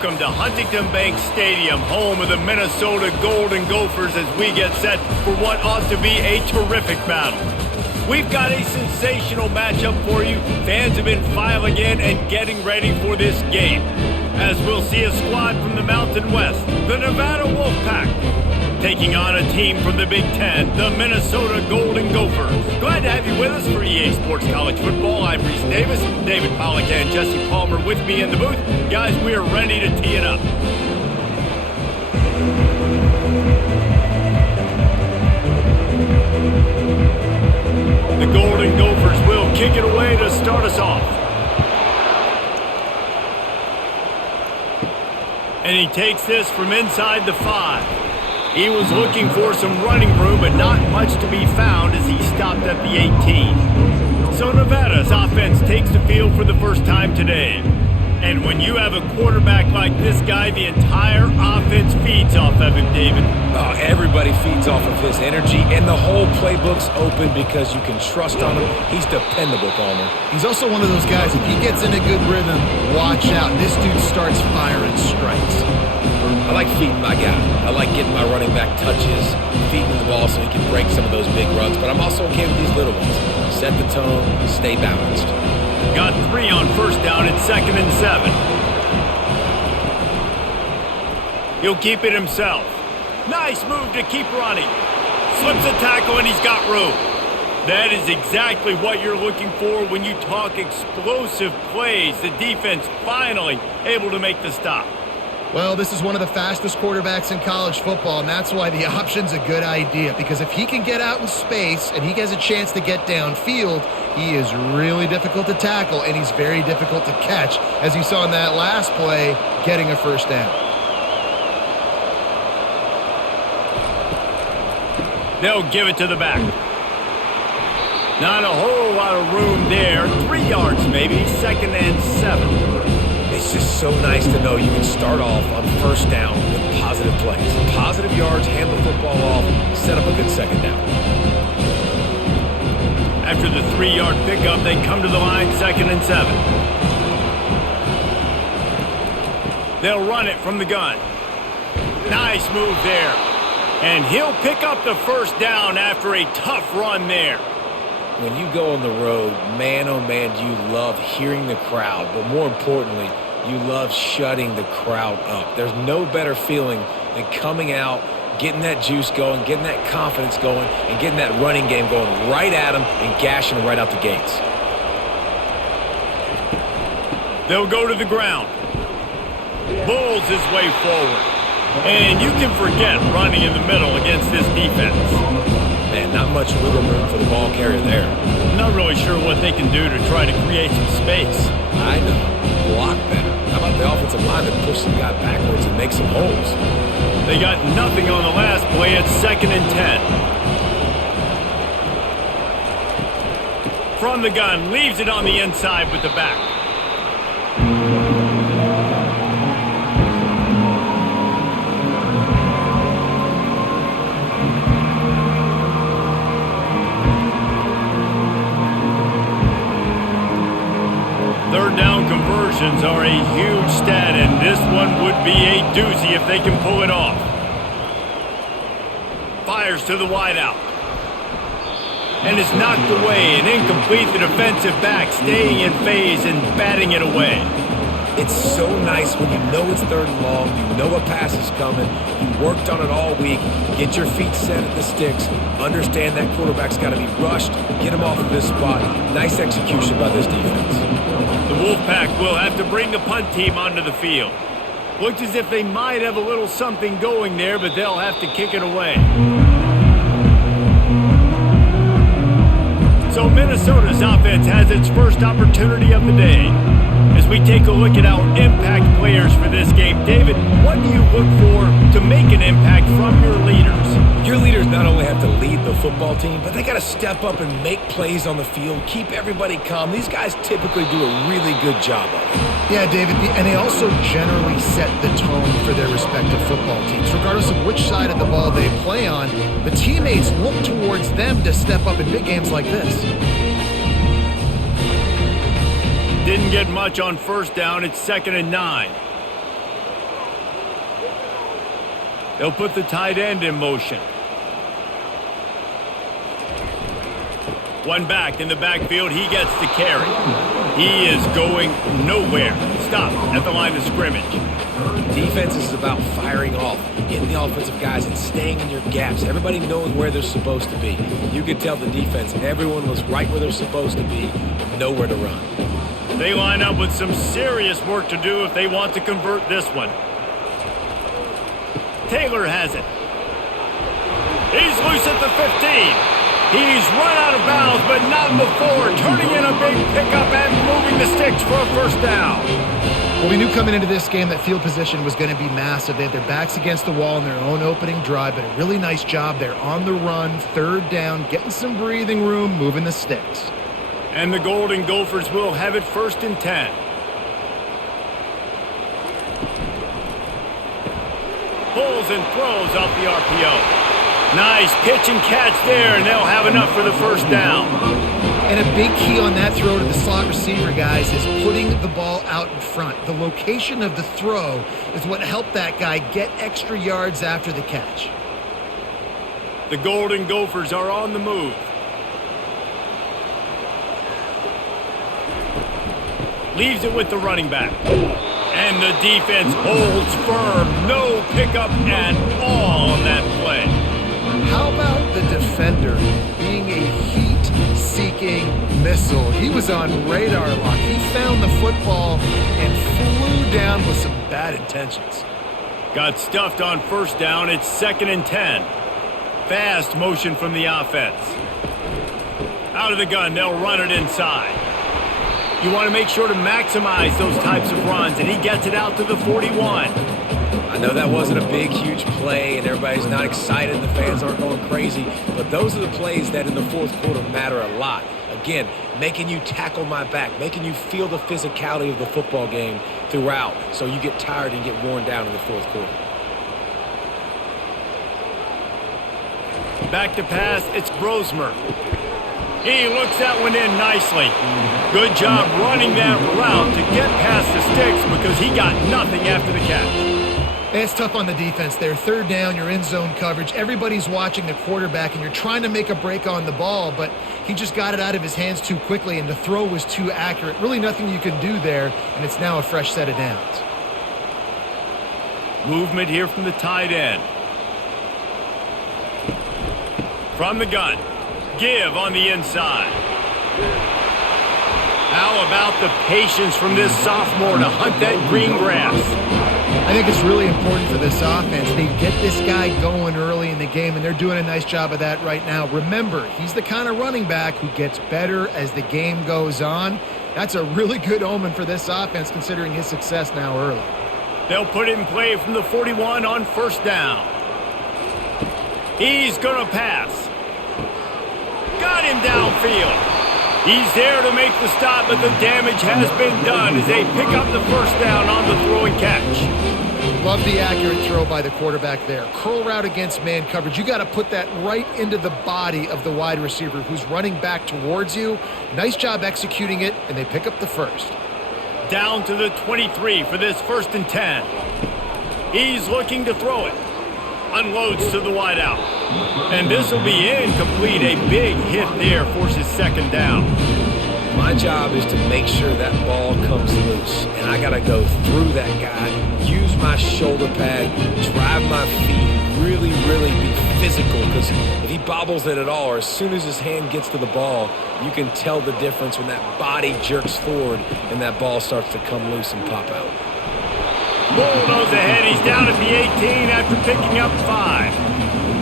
welcome to Huntington Bank Stadium, home of the Minnesota Golden Gophers, as we get set for what ought to be a terrific battle. We've got a sensational matchup for you. Fans have been filing in and getting ready for this game, as we'll see a squad from the Mountain West, the Nevada Wolfpack, taking on a team from the Big Ten, the Minnesota Golden Gophers. Glad to have you with us for EA Sports College Football. I'm Reese Davis, David Pollack and Jesse Palmer with me in the booth. Guys, we are ready to tee it up. The Golden Gophers will kick it away to start us off. And he takes this from inside the 5. He was looking for some running room, but not much to be found as he stopped at the 18. So Nevada's offense takes the field for the first time today. And when you have a quarterback like this guy, the entire offense feeds off of him, David. Oh, everybody feeds off of his energy, and the whole playbook's open because you can trust on him. He's dependable, Palmer. He's also one of those guys, if he gets in a good rhythm, watch out. This dude starts firing strikes. I like feeding my guy. I like getting my running back touches, feeding the ball so he can break some of those big runs, but I'm also okay with these little ones. Set the tone, stay balanced. Got 3 on first down at 2nd and 7. He'll keep it himself. Nice move to keep running. Slips a tackle and he's got room. That is exactly what you're looking for when you talk explosive plays. The defense finally able to make the stop. Well, this is one of the fastest quarterbacks in college football, and that's why the option's a good idea, because if he can get out in space and he has a chance to get downfield, he is really difficult to tackle, and he's very difficult to catch, as you saw in that last play, getting a first down. They'll give it to the back. Not a whole lot of room there. 3 yards maybe, 2nd and 7. It's just so nice to know you can start off on first down with positive plays. Positive yards, hand the football off, set up a good second down. After the 3-yard pickup, they come to the line, 2nd and 7. They'll run it from the gun. Nice move there. And he'll pick up the first down after a tough run there. When you go on the road, man, oh man, do you love hearing the crowd, but more importantly, you love shutting the crowd up. There's no better feeling than coming out, getting that juice going, getting that confidence going, and getting that running game going right at them and gashing them right out the gates. They'll go to the ground. Bulls his way forward. And you can forget running in the middle against this defense. Man, not much wiggle room for the ball carrier there. Not really sure what they can do to try to create some space. I know. Block better. How about the offensive line that push the guy backwards and make some holes? They got nothing on the last play at 2nd and 10. From the gun, leaves it on the inside with the back. Third down conversions are a huge stat, and this one would be a doozy if they can pull it off. Fires to the wideout. And it's knocked away and incomplete. The defensive back staying in phase and batting it away. It's so nice when you know it's 3rd and long, you know a pass is coming, you worked on it all week, get your feet set at the sticks, understand that quarterback's got to be rushed, get him off of this spot. Nice execution by this defense. The Wolfpack will have to bring the punt team onto the field. Looks as if they might have a little something going there, but they'll have to kick it away. So Minnesota's offense has its first opportunity of the day. As we take a look at our impact players for this game, David, what do you look for to make an impact from your leaders? Your leaders not only have to lead the football team, but they got to step up and make plays on the field, keep everybody calm. These guys typically do a really good job of it. Yeah, David, and they also generally set the tone for their respective football teams. Regardless of which side of the ball they play on, the teammates look towards them to step up in big games like this. Didn't get much on first down. It's 2nd and 9. They'll put the tight end in motion. One back in the backfield. He gets the carry. He is going nowhere. Stop at the line of scrimmage. Defense is about firing off, getting the offensive guys and staying in your gaps. Everybody knowing where they're supposed to be. You could tell the defense, everyone was right where they're supposed to be, nowhere to run. They line up with some serious work to do if they want to convert this one. Taylor has it. He's loose at the 15. He's run out of bounds, but not before. Turning in a big pickup and moving the sticks for a first down. Well, we knew coming into this game that field position was going to be massive. They had their backs against the wall in their own opening drive, but a really nice job there on the run, third down, getting some breathing room, moving the sticks. And the Golden Gophers will have it 1st and 10. Pulls and throws off the RPO. Nice pitch and catch there, and they'll have enough for the first down. And a big key on that throw to the slot receiver, guys, is putting the ball out in front. The location of the throw is what helped that guy get extra yards after the catch. The Golden Gophers are on the move. Leaves it with the running back. And the defense holds firm. No pickup at all on that play. How about the defender being a heat-seeking missile? He was on radar lock. He found the football and flew down with some bad intentions. Got stuffed on first down. It's 2nd and 10. Fast motion from the offense. Out of the gun, they'll run it inside. You want to make sure to maximize those types of runs, and he gets it out to the 41. I know that wasn't a big, huge play, and everybody's not excited, and the fans aren't going crazy, but those are the plays that in the fourth quarter matter a lot. Again, making you tackle my back, making you feel the physicality of the football game throughout, so you get tired and get worn down in the fourth quarter. Back to pass, it's Brosmer. He looks that one in nicely. Good job running that route to get past the sticks because he got nothing after the catch. It's tough on the defense there. Third down, you're in zone coverage. Everybody's watching the quarterback, and you're trying to make a break on the ball, but he just got it out of his hands too quickly, and the throw was too accurate. Really nothing you can do there, and it's now a fresh set of downs. Movement here from the tight end. From the gun. Give on the inside. How about the patience from this sophomore to hunt that green grass? I think it's really important for this offense. They get this guy going early in the game, and they're doing a nice job of that right now. Remember, he's the kind of running back who gets better as the game goes on. That's a really good omen for this offense, considering his success now early. They'll put it in play from the 41 on first down. He's going to pass. Got him downfield. He's there to make the stop, but the damage has been done as they pick up the first down on the throw and catch. Love the accurate throw by the quarterback there. Curl route against man coverage. You got to put that right into the body of the wide receiver who's running back towards you. Nice job executing it, and they pick up the first. Down to the 23 for this 1st and 10. He's looking to throw it. Unloads to the wide out. And this will be incomplete. A big hit there forces 2nd down. My job is to make sure that ball comes loose, and I got to go through that guy, use my shoulder pad, drive my feet, really be physical, because if he bobbles it at all, or as soon as his hand gets to the ball, you can tell the difference when that body jerks forward and that ball starts to come loose and pop out. Bulldoze ahead. He's down at the 18 after picking up 5.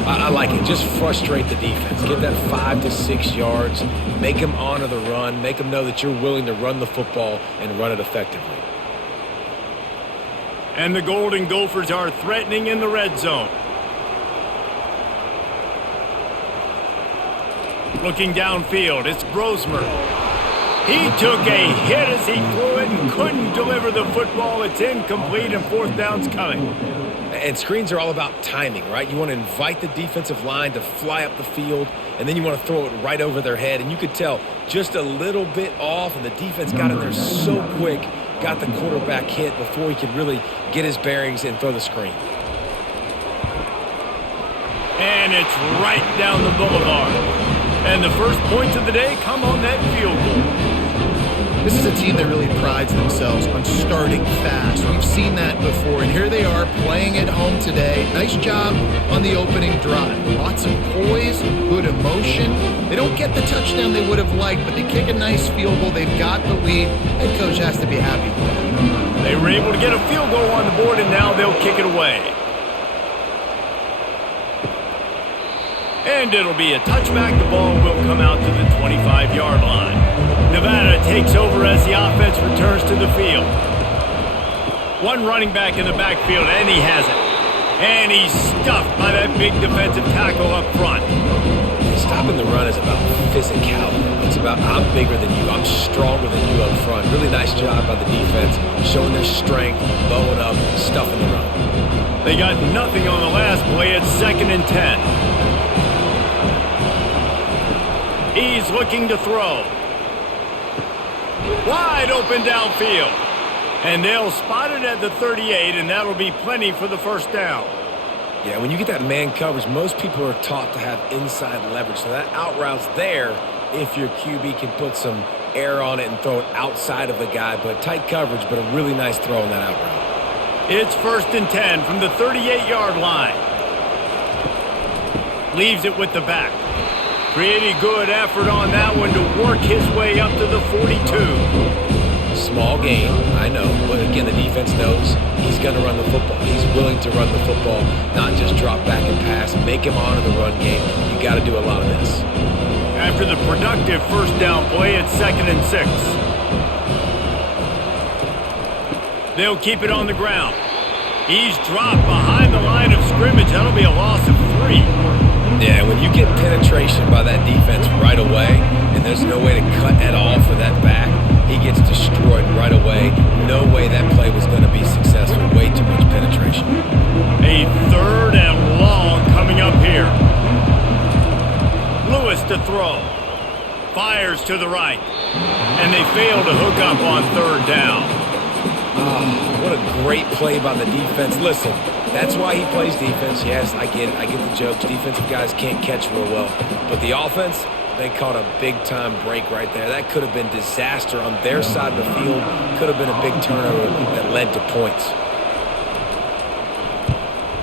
I like it. Just frustrate the defense. Give that 5 to 6 yards. Make them honor the run. Make them know that you're willing to run the football and run it effectively. And the Golden Gophers are threatening in the red zone. Looking downfield, it's Brosmer. He took a hit as he threw it and couldn't deliver the football. It's incomplete, and 4th down's coming. And screens are all about timing, right? You want to invite the defensive line to fly up the field, and then you want to throw it right over their head. And you could tell just a little bit off, and the defense got in there so quick, got the quarterback hit before he could really get his bearings and throw the screen. And it's right down the boulevard. And the first points of the day come on that field goal. This is a team that really prides themselves on starting fast. We've seen that before, and here they are playing at home today. Nice job on the opening drive. Lots of poise, good emotion. They don't get the touchdown they would have liked, but they kick a nice field goal. They've got the lead. Head coach has to be happy with that. They were able to get a field goal on the board, and now they'll kick it away. And it'll be a touchback. The ball will come out to the 25-yard line. Nevada takes over as the offense returns to the field. One running back in the backfield, and he has it. And he's stuffed by that big defensive tackle up front. Stopping the run is about physicality. It's about I'm bigger than you. I'm stronger than you up front. Really nice job by the defense, showing their strength, bowing up, stuffing the run. They got nothing on the last play. It's 2nd and 10. He's looking to throw. Wide open downfield. And they'll spot it at the 38, and that'll be plenty for the first down. Yeah, when you get that man coverage, most people are taught to have inside leverage. So that out route's there if your QB can put some air on it and throw it outside of the guy. But tight coverage, but a really nice throw on that out route. It's 1st and 10 from the 38-yard line. Leaves it with the back. Pretty good effort on that one to work his way up to the 42. Small gain, I know, but again, the defense knows he's going to run the football. He's willing to run the football, not just drop back and pass, make him honor the run game. You got to do a lot of this. After the productive first down play, it's 2nd and 6. They'll keep it on the ground. He's dropped behind the line of scrimmage. That'll be a loss of 3. Yeah, when you get penetration by that defense right away, and there's no way to cut at all for that back, he gets destroyed right away. No way that play was going to be successful. Way too much penetration. A 3rd and long coming up here. Lewis to throw. Fires to the right. And they fail to hook up on 3rd down. Oh, what a great play by the defense. Listen, that's why he plays defense. Yes, I get it. I get the jokes. Defensive guys can't catch real well. But the offense, they caught a big-time break right there. That could have been disaster on their side of the field. Could have been a big turnover that led to points.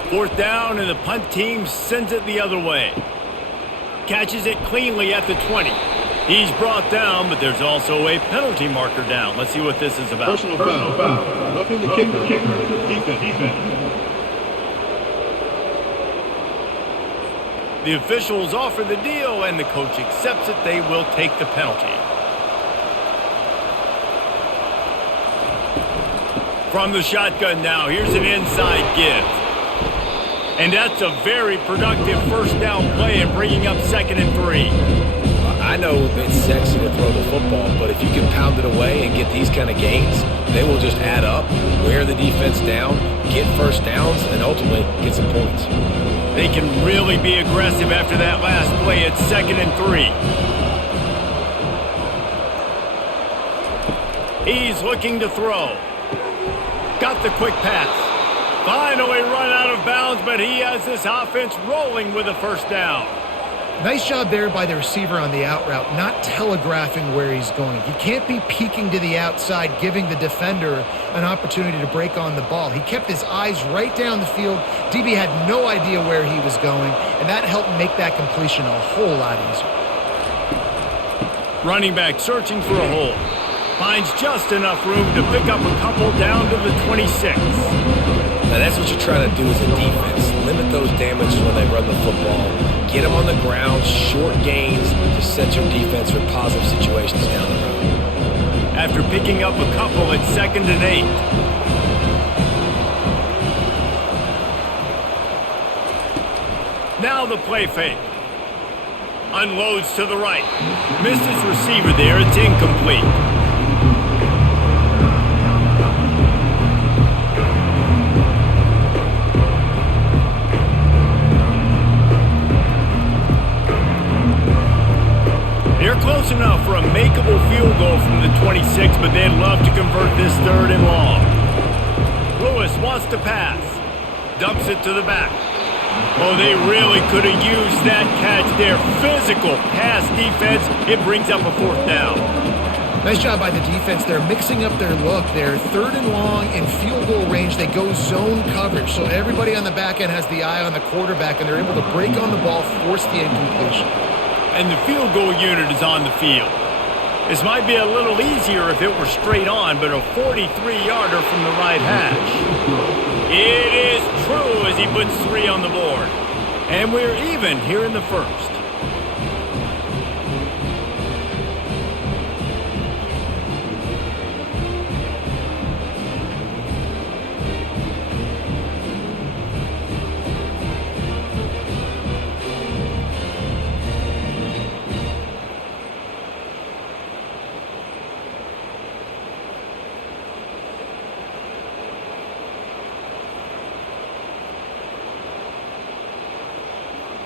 4th down, and the punt team sends it the other way. Catches it cleanly at the 20. He's brought down, but there's also a penalty marker down. Let's see what this is about. Personal foul. Roughing the kicker. Defense. The officials offer the deal, and the coach accepts it. They will take the penalty. From the shotgun now, here's an inside give. And that's a very productive first down play and bringing up 2nd and 3. I know it's sexy to throw the football, but if you can pound it away and get these kind of gains, they will just add up, wear the defense down, get first downs, and ultimately get some points. They can really be aggressive after that last play. It's 2nd and 3. He's looking to throw. Got the quick pass. Finally run out of bounds, but he has this offense rolling with a first down. Nice job there by the receiver on the out route, not telegraphing where he's going. He can't be peeking to the outside, giving the defender an opportunity to break on the ball. He kept his eyes right down the field. DB had no idea where he was going, and that helped make that completion a whole lot easier. Running back searching for a hole. Finds just enough room to pick up a couple down to the 26. Now that's what you're trying to do as a defense. Limit those damages when they run the football. Get them on the ground, short gains to set your defense for positive situations down the road. After picking up a couple, it's 2nd and 8. Now the play fake. Unloads to the right. Missed his receiver there. It's incomplete. They're close enough for a makeable field goal from the 26, but they'd love to convert this 3rd and long. Lewis wants to pass. Dumps it to the back. Oh, they really could have used that catch there. Physical pass defense. It brings up a 4th down. Nice job by the defense. They're mixing up their look. They're 3rd and long in field goal range. They go zone coverage. So everybody on the back end has the eye on the quarterback, and they're able to break on the ball, force the incompletion. And the field goal unit is on the field. This might be a little easier if it were straight on, but a 43-yarder from the right hash. It is true as he puts 3 on the board. And we're even here in the 1st.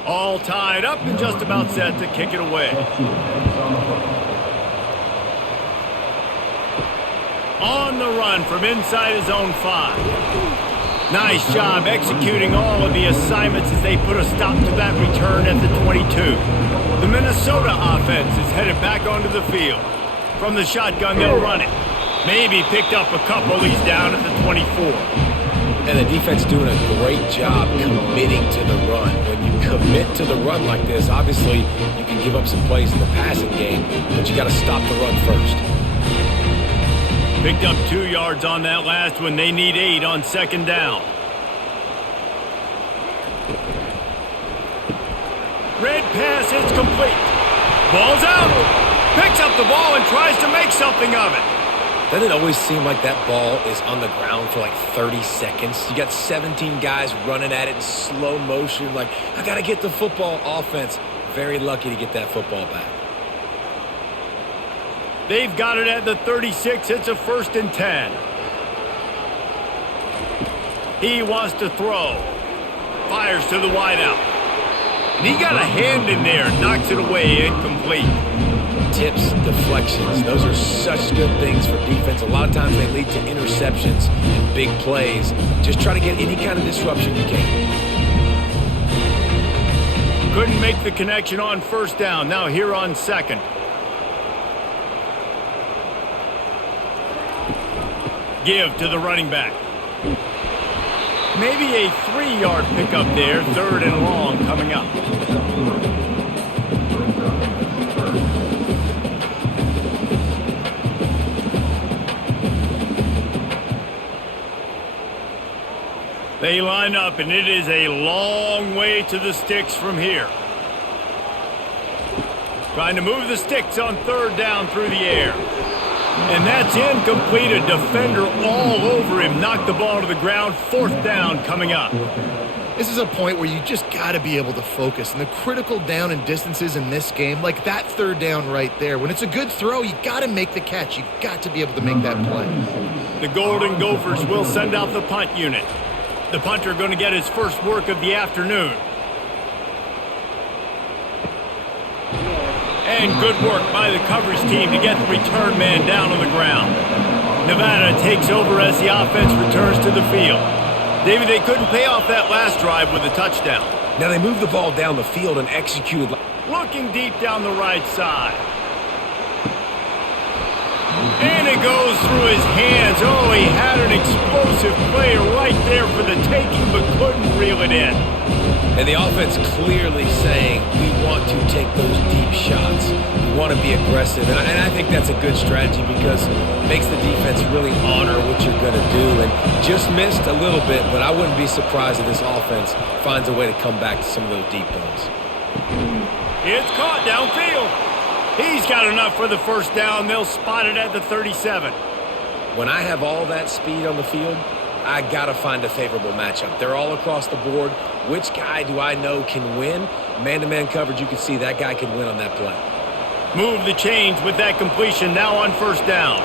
All tied up and just about set to kick it away. On the run from inside his own 5. Nice job executing all of the assignments as they put a stop to that return at the 22. The Minnesota offense is headed back onto the field. From the shotgun, they'll run it. Maybe picked up a couple. He's down at the 24. And the defense doing a great job committing to the run. When you commit to the run like this, obviously you can give up some plays in the passing game, but you got to stop the run first. Picked up 2 yards on that last one. They need 8 on 2nd down. Red pass, it's complete. Ball's out. Picks up the ball and tries to make something of it. Doesn't it always seem like that ball is on the ground for like 30 seconds? You got 17 guys running at it in slow motion, like, I got to get the football. Offense, very lucky to get that football back. They've got it at the 36. It's a 1st and 10. He wants to throw. Fires to the wideout. And he got a hand in there. Knocks it away. Incomplete. Tips, deflections, those are such good things for defense. A lot of times they lead to interceptions and big plays. Just try to get any kind of disruption you can. Couldn't make the connection on 1st down. Now here on 2nd. Give to the running back. Maybe a 3-yard pickup there. 3rd and long coming up. They line up, and it is a long way to the sticks from here. Trying to move the sticks on 3rd down through the air. And that's incomplete. A defender all over him. Knocked the ball to the ground. 4th down coming up. This is a point where you just got to be able to focus. And the critical down and distances in this game, like that 3rd down right there, when it's a good throw, you got to make the catch. You got to be able to make that play. The Golden Gophers will send out the punt unit. The punter going to get his first work of the afternoon. And good work by the coverage team to get the return man down on the ground. Nevada takes over as the offense returns to the field. David, they couldn't pay off that last drive with a touchdown. Now they moved the ball down the field and executed. Looking deep down the right side. And it goes through his hands. Oh, he had an explosive play right there for the taking, but couldn't reel it in. And the offense clearly saying, we want to take those deep shots. We want to be aggressive. And I think that's a good strategy because it makes the defense really honor what you're going to do. And just missed a little bit, but I wouldn't be surprised if this offense finds a way to come back to some of those deep balls. It's caught downfield. He's got enough for the 1st down. They'll spot it at the 37. When I have all that speed on the field, I got to find a favorable matchup. They're all across the board. Which guy do I know can win? Man-to-man coverage, you can see that guy can win on that play. Move the chains with that completion now on 1st down.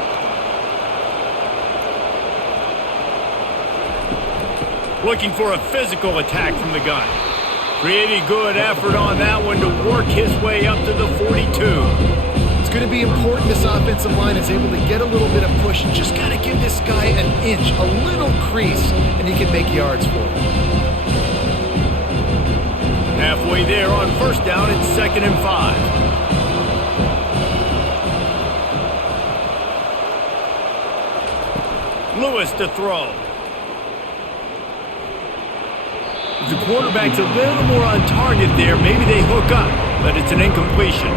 Looking for a physical attack from the gun. Pretty good effort on that one to work his way up to the 42. It's going to be important this offensive line is able to get a little bit of push. Just got to give this guy an inch, a little crease, and he can make yards for him. Halfway there on first down, it's 2nd and 5. Lewis to throw. The quarterback's a little more on target there. Maybe they hook up, but it's an incompletion.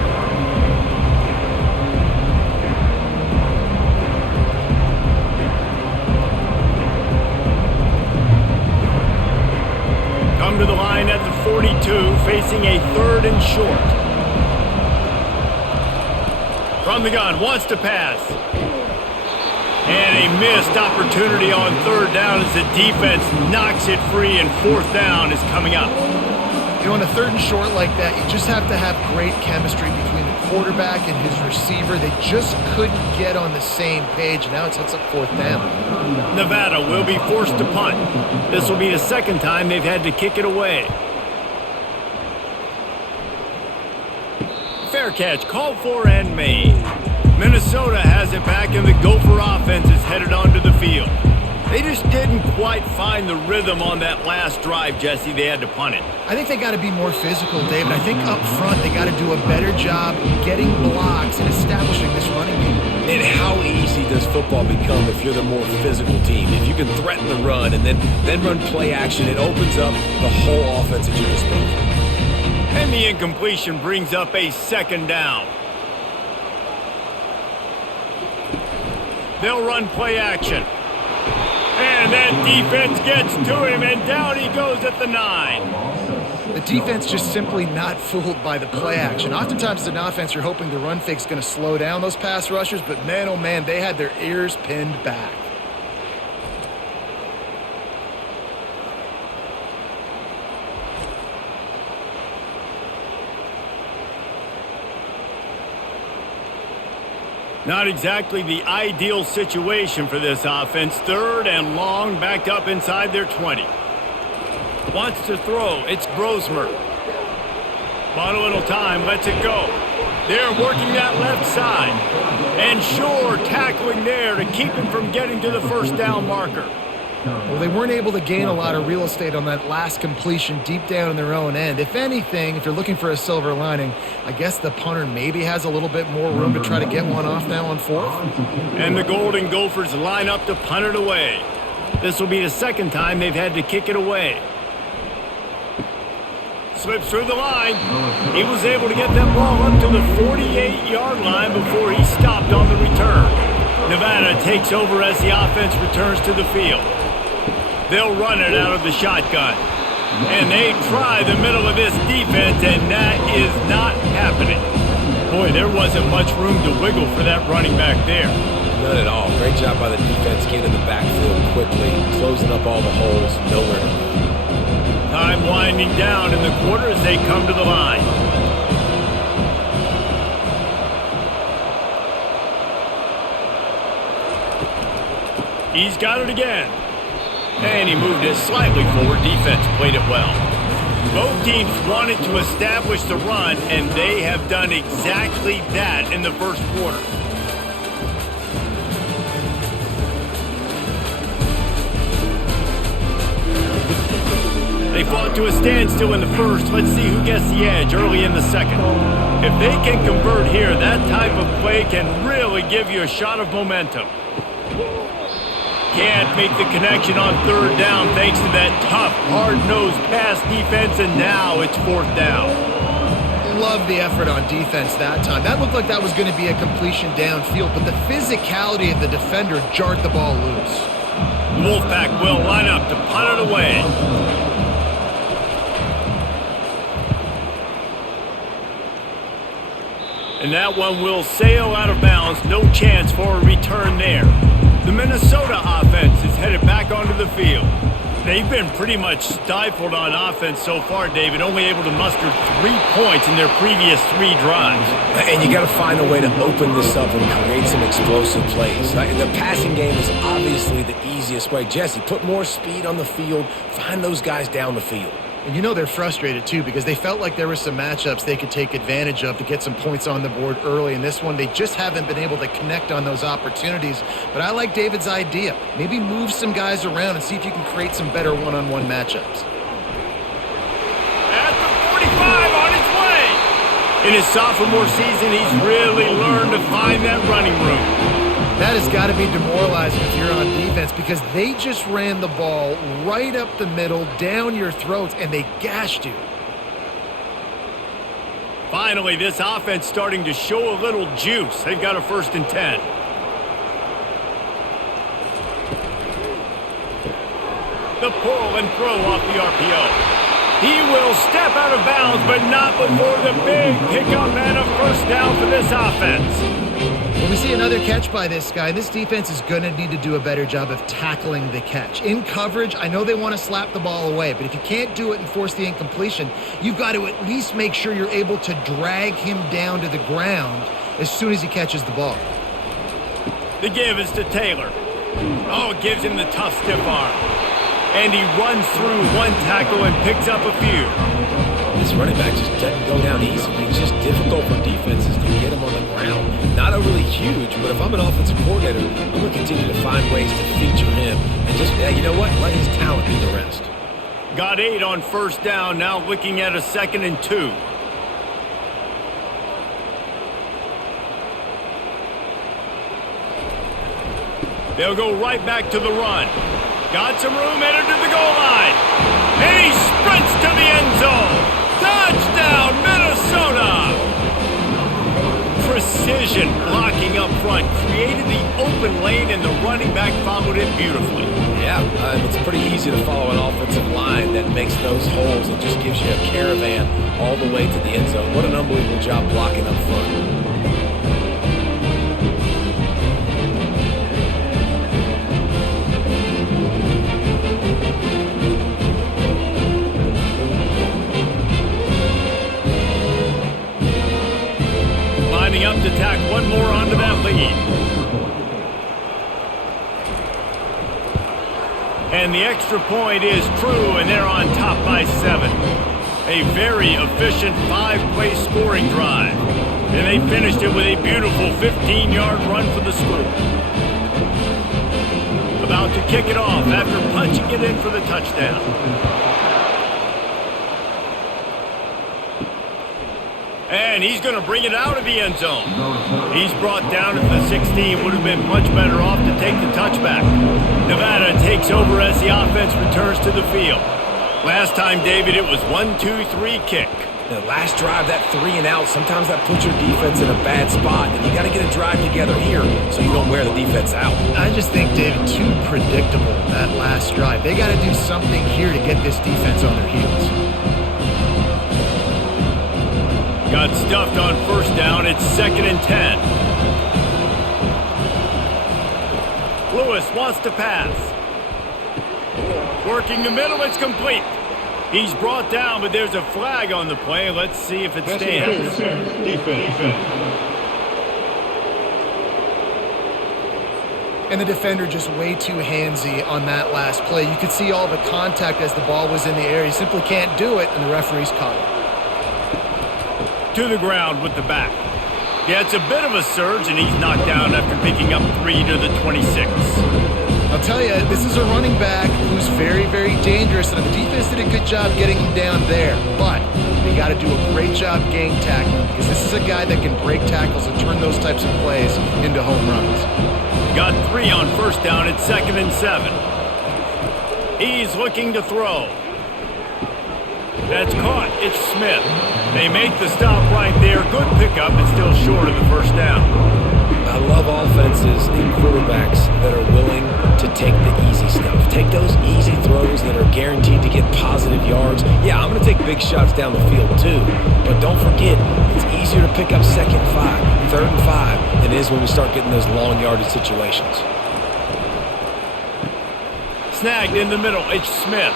Come to the line at the 42, facing a 3rd and short. From the gun, wants to pass. And a missed opportunity on 3rd down as the defense knocks it free, and 4th down is coming up. You know, on a 3rd and short like that, you just have to have great chemistry between the quarterback and his receiver. They just couldn't get on the same page. Now it sets up 4th down. Nevada will be forced to punt. This will be the 2nd time they've had to kick it away. Fair catch, called for and made. Minnesota has it back, and the Gopher offense is headed onto the field. They just didn't quite find the rhythm on that last drive, Jesse. They had to punt it. I think they got to be more physical, David. I think up front they got to do a better job getting blocks and establishing this running game. And how easy does football become if you're the more physical team? If you can threaten the run and then run play action, it opens up the whole offense at your disposal. And the incompletion brings up a 2nd down. They'll run play action. And that defense gets to him, and down he goes at the 9. The defense just simply not fooled by the play action. Oftentimes as an offense, you're hoping the run fake's going to slow down those pass rushers, but man, oh man, they had their ears pinned back. Not exactly the ideal situation for this offense. 3rd and long, backed up inside their 20. Wants to throw. It's Brosmer. Bought a little time, lets it go. They're working that left side. And Shore tackling there to keep him from getting to the 1st down marker. Well, they weren't able to gain a lot of real estate on that last completion deep down in their own end. If anything, if you're looking for a silver lining, I guess the punter maybe has a little bit more room to try to get one off now on 4th. And the Golden Gophers line up to punt it away. This will be the 2nd time they've had to kick it away. Slips through the line. He was able to get that ball up to the 48-yard line before he stopped on the return. Nevada takes over as the offense returns to the field. They'll run it out of the shotgun. And they try the middle of this defense, and that is not happening. Boy, there wasn't much room to wiggle for that running back there. None at all. Great job by the defense getting in the backfield quickly, closing up all the holes, nowhere to run. Time winding down in the quarter as they come to the line. He's got it again. And he moved it slightly forward. Defense played it well. Both teams wanted to establish the run, and they have done exactly that in the 1st quarter. They fought to a standstill in the 1st. Let's see who gets the edge early in the 2nd. If they can convert here, that type of play can really give you a shot of momentum. Can't make the connection on 3rd down thanks to that tough, hard-nosed pass defense, and now it's 4th down. Love the effort on defense that time. That looked like that was going to be a completion downfield, but the physicality of the defender jarred the ball loose. Wolfpack will line up to punt it away. And that one will sail out of bounds. No chance for a return there. The Minnesota offense is headed back onto the field. They've been pretty much stifled on offense so far, David, only able to muster 3 points in their previous 3 drives. And you got to find a way to open this up and create some explosive plays. The passing game is obviously the easiest way. Jesse, put more speed on the field. Find those guys down the field. And you know they're frustrated, too, because they felt like there were some matchups they could take advantage of to get some points on the board early. In this one, they just haven't been able to connect on those opportunities. But I like David's idea. Maybe move some guys around and see if you can create some better one-on-one matchups. At the In his sophomore season, he's really learned to find that running room. That has got to be demoralizing if you're on defense because they just ran the ball right up the middle, down your throats, and they gashed you. Finally, this offense starting to show a little juice. They've got a 1st and 10. The pull and throw off the RPO. He will step out of bounds, but not before the big pickup and a 1st down for this offense. Well, we see another catch by this guy. This defense is going to need to do a better job of tackling the catch. In coverage, I know they want to slap the ball away, but if you can't do it and force the incompletion, you've got to at least make sure you're able to drag him down to the ground as soon as he catches the ball. The give is to Taylor. Oh, it gives him the tough stiff arm. And he runs through one tackle and picks up a few. This running back just doesn't go down easily. It's just difficult for defenses to get him on the ground. Not overly huge, but if I'm an offensive coordinator, I'm going to continue to find ways to feature him. And just, you know what? Let his talent do the rest. Got 8 on 1st down, now looking at a 2nd and 2. They'll go right back to the run. Got some room, headed to the goal line. And he sprints to the end zone. Touchdown, Minnesota! Precision blocking up front created the open lane, and the running back followed it beautifully. Yeah, it's pretty easy to follow an offensive line that makes those holes and just gives you a caravan all the way to the end zone. What an unbelievable job blocking up front. Up to tack one more onto that lead. And the extra point is true, and they're on top by 7. A very efficient 5-play scoring drive. And they finished it with a beautiful 15-yard run for the score. About to kick it off after punching it in for the touchdown. And he's going to bring it out of the end zone. He's brought down at the 16. Would have been much better off to take the touchback. Nevada takes over as the offense returns to the field. Last time, David, it was 1-2-3 kick. The last drive, that 3 and out, sometimes that puts your defense in a bad spot. And you got to get a drive together here so you don't wear the defense out. I just think, David, too predictable, that last drive. They got to do something here to get this defense on their heels. Got stuffed on 1st down. It's 2nd and 10. Lewis wants to pass. Working the middle. It's complete. He's brought down, but there's a flag on the play. Let's see if it stands. Defense. And the defender just way too handsy on that last play. You could see all the contact as the ball was in the air. He simply can't do it, and the referee's caught it. To the ground with the back. Yeah, it's a bit of a surge, and he's knocked down after picking up 3 to the 26. I'll tell you, this is a running back who's very, very dangerous, and the defense did a good job getting him down there. But they got to do a great job gang tackling because this is a guy that can break tackles and turn those types of plays into home runs. Got 3 on 1st down. It's 2nd and 7. He's looking to throw. That's caught. It's Smith. They make the stop right there. Good pickup, but still short of the 1st down. I love offenses and quarterbacks that are willing to take the easy stuff. Take those easy throws that are guaranteed to get positive yards. Yeah, I'm going to take big shots down the field too. But don't forget, it's easier to pick up 2nd and 5, 3rd and 5 than it is when we start getting those long yardage situations. Snagged in the middle. It's Smith.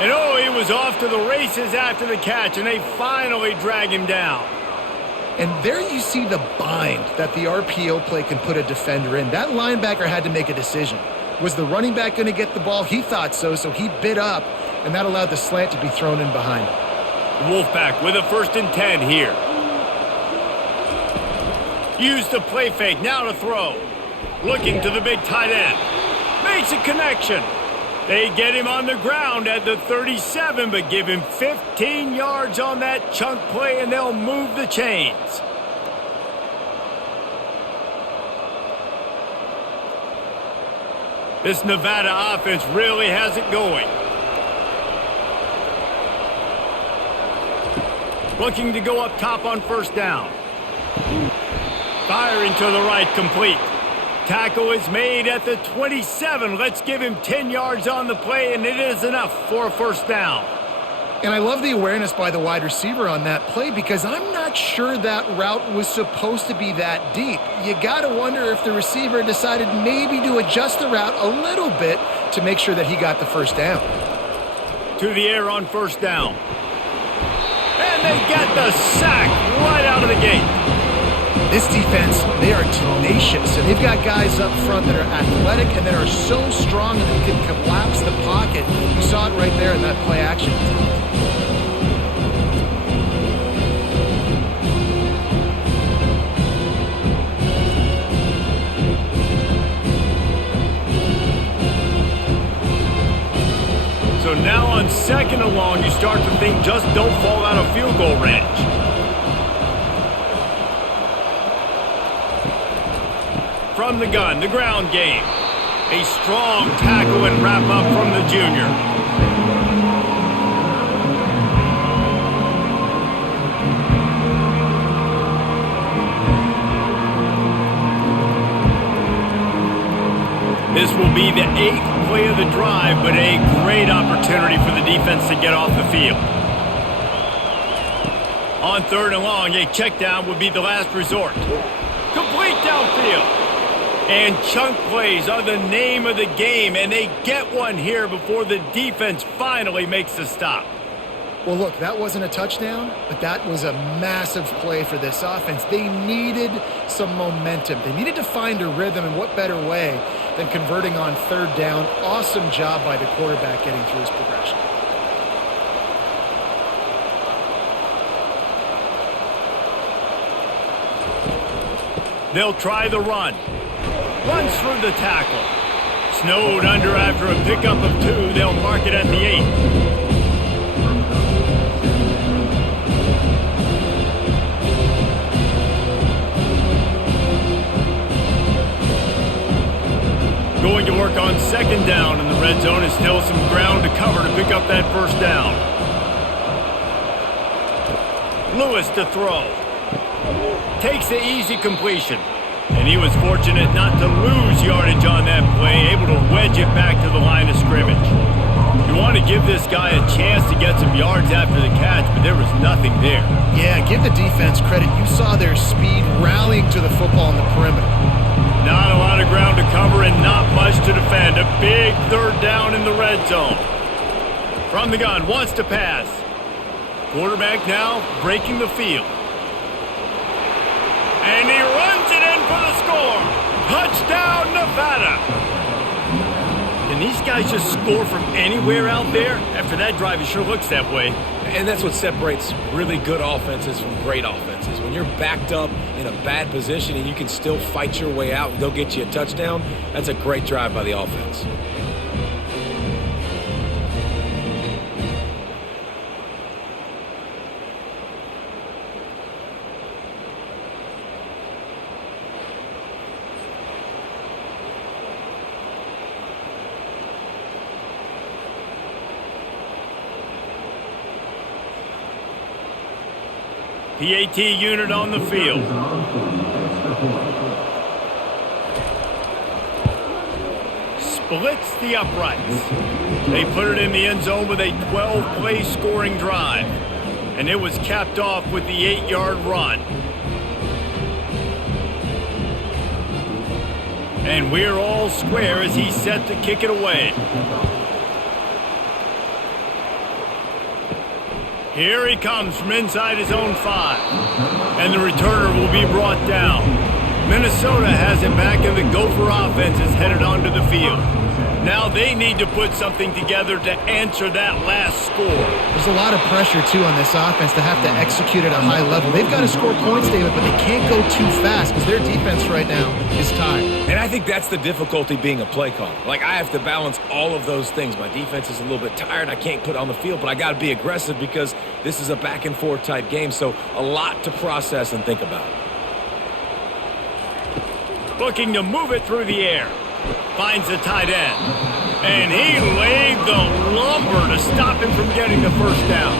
And oh, he was off to the races after the catch, and they finally drag him down. And there you see the bind that the RPO play can put a defender in. That linebacker had to make a decision. Was the running back going to get the ball? He thought so, so he bit up, and that allowed the slant to be thrown in behind him. Wolfpack with a 1st and 10 here. Used the play fake, now to throw. Looking to the big tight end. Makes a connection. They get him on the ground at the 37, but give him 15 yards on that chunk play, and they'll move the chains. This Nevada offense really has it going. Looking to go up top on first down. Firing to the right, complete. Tackle is made at the 27. Let's give him 10 yards on the play, and it is enough for a first down. And I love the awareness by the wide receiver on that play because I'm not sure that route was supposed to be that deep. You got to wonder if the receiver decided maybe to adjust the route a little bit to make sure that he got the first down. To the air on first down. And they get the sack right out of the gate. This defense, they are tenacious, and they've got guys up front that are athletic and that are so strong that they can collapse the pocket. You saw it right there in that play action. So now on second and long, you start to think just don't fall out of field goal range. From the gun, the ground game. A strong tackle and wrap up from the junior. This will be the 8th play of the drive, but a great opportunity for the defense to get off the field. On third and long, a check down would be the last resort. Complete downfield. And chunk plays are the name of the game, and they get one here before the defense finally makes the stop. Well, look, that wasn't a touchdown, but that was a massive play for this offense. They needed some momentum. They needed to find a rhythm, and what better way than converting on third down. Awesome job by the quarterback getting through his progression. They'll try the run. Runs through the tackle. Snowed under after a pickup of 2. They'll mark it at the 8. Going to work on second down in the red zone, and still some ground to cover to pick up that first down. Lewis to throw. Takes the easy completion. And he was fortunate not to lose yardage on that play, able to wedge it back to the line of scrimmage. You want to give this guy a chance to get some yards after the catch, but there was nothing there. Yeah, give the defense credit. You saw their speed rallying to the football on the perimeter. Not a lot of ground to cover and not much to defend. A big third down in the red zone. From the gun, wants to pass. Quarterback now breaking the field. And he runs it in for the score. Touchdown, Nevada. Can these guys just score from anywhere out there? After that drive, it sure looks that way. And that's what separates really good offenses from great offenses. When you're backed up in a bad position and you can still fight your way out and go get you a touchdown, that's a great drive by the offense. PAT unit on the field. Splits the uprights. They put it in the end zone with a 12-play scoring drive. And it was capped off with the 8-yard run. And we're all square as he's set to kick it away. Here he comes from inside his own 5. And the returner will be brought down. Minnesota has it back, and the Gopher offense is headed onto the field. Now they need to put something together to answer that last score. There's a lot of pressure, too, on this offense to have to execute at a high level. They've got to score points, David, but they can't go too fast because their defense right now is tired. And I think that's the difficulty being a play caller. Like, I have to balance all of those things. My defense is a little bit tired. I can't put on the field, but I got to be aggressive because this is a back-and-forth type game, so a lot to process and think about. Looking to move it through the air. Finds the tight end. And he laid the lumber to stop him from getting the first down.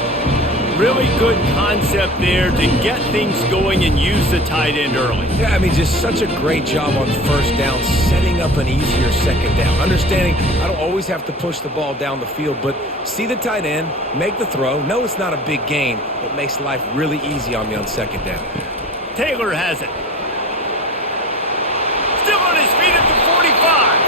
Really good concept there to get things going and use the tight end early. Yeah, I mean, just such a great job on first down, setting up an easier second down. Understanding I don't always have to push the ball down the field, but see the tight end, make the throw. No, it's not a big gain, but makes life really easy on me on second down. Taylor has it. Still on his feet at the 45.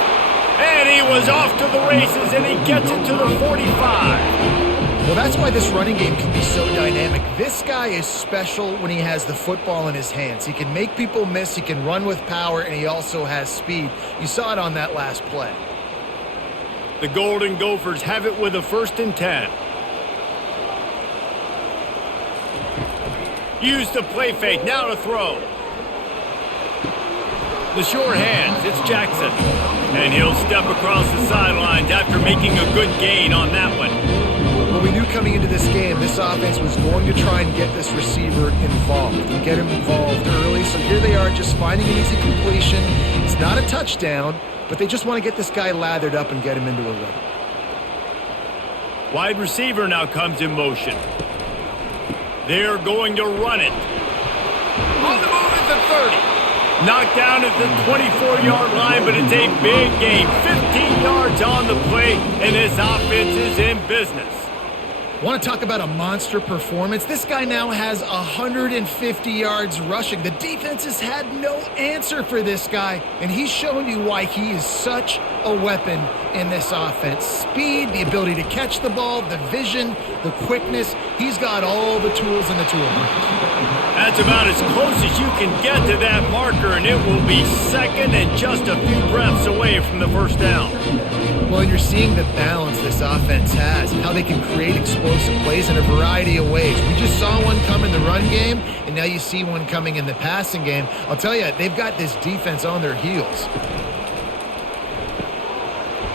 And he was off to the races, and he gets it to the 45. Well, that's why this running game can be so dynamic. This guy is special when he has the football in his hands. He can make people miss, he can run with power, and he also has speed. You saw it on that last play. The Golden Gophers have it with a 1st and 10. Use the play fake, now to throw. The sure hands, it's Jackson. And he'll step across the sidelines after making a good gain on that one. Well, we knew coming into this game, this offense was going to try and get this receiver involved and get him involved early. So here they are just finding an easy completion. It's not a touchdown, but they just want to get this guy lathered up and get him into a rhythm. Wide receiver now comes in motion. They're going to run it. On the move at the 30. Knocked down at the 24-yard line, but it's a big gain. 15 yards on the play, and this offense is in business. Want to talk about a monster performance? This guy now has 150 yards rushing. The defense has had no answer for this guy, and he's shown you why he is such a weapon in this offense. Speed, the ability to catch the ball, the vision, the quickness. He's got all the tools in the toolbox. That's about as close as you can get to that marker, and it will be second and just a few breaths away from the first down. Well, you're seeing the balance this offense has and how they can create explosive plays in a variety of ways. We just saw one come in the run game, and now you see one coming in the passing game. I'll tell you, they've got this defense on their heels.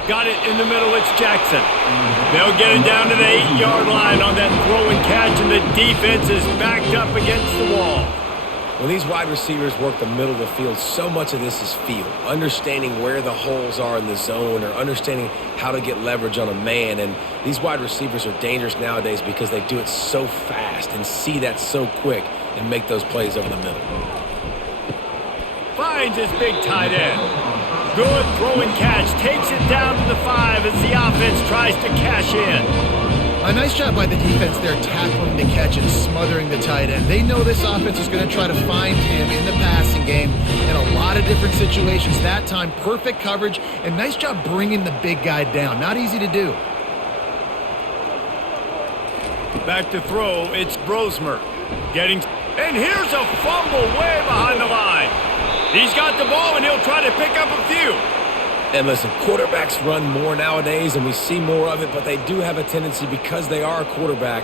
Got it in the middle, it's Jackson. They'll get it down to the 8-yard line on that throw and catch, and the defense is backed up against the wall. When these wide receivers work the middle of the field, so much of this is feel. Understanding where the holes are in the zone or understanding how to get leverage on a man. And these wide receivers are dangerous nowadays because they do it so fast and see that so quick and make those plays over the middle. Finds his big tight end. Good throw and catch. Takes it down to the 5 as the offense tries to cash in. A nice job by the defense there, tackling the catch and smothering the tight end. They know this offense is going to try to find him in the passing game in a lot of different situations. That time, perfect coverage, and nice job bringing the big guy down. Not easy to do. Back to throw, it's Brosmer. And here's a fumble way behind the line. He's got the ball, and he'll try to pick up a few. And listen, quarterbacks run more nowadays, and we see more of it, but they do have a tendency, because they are a quarterback,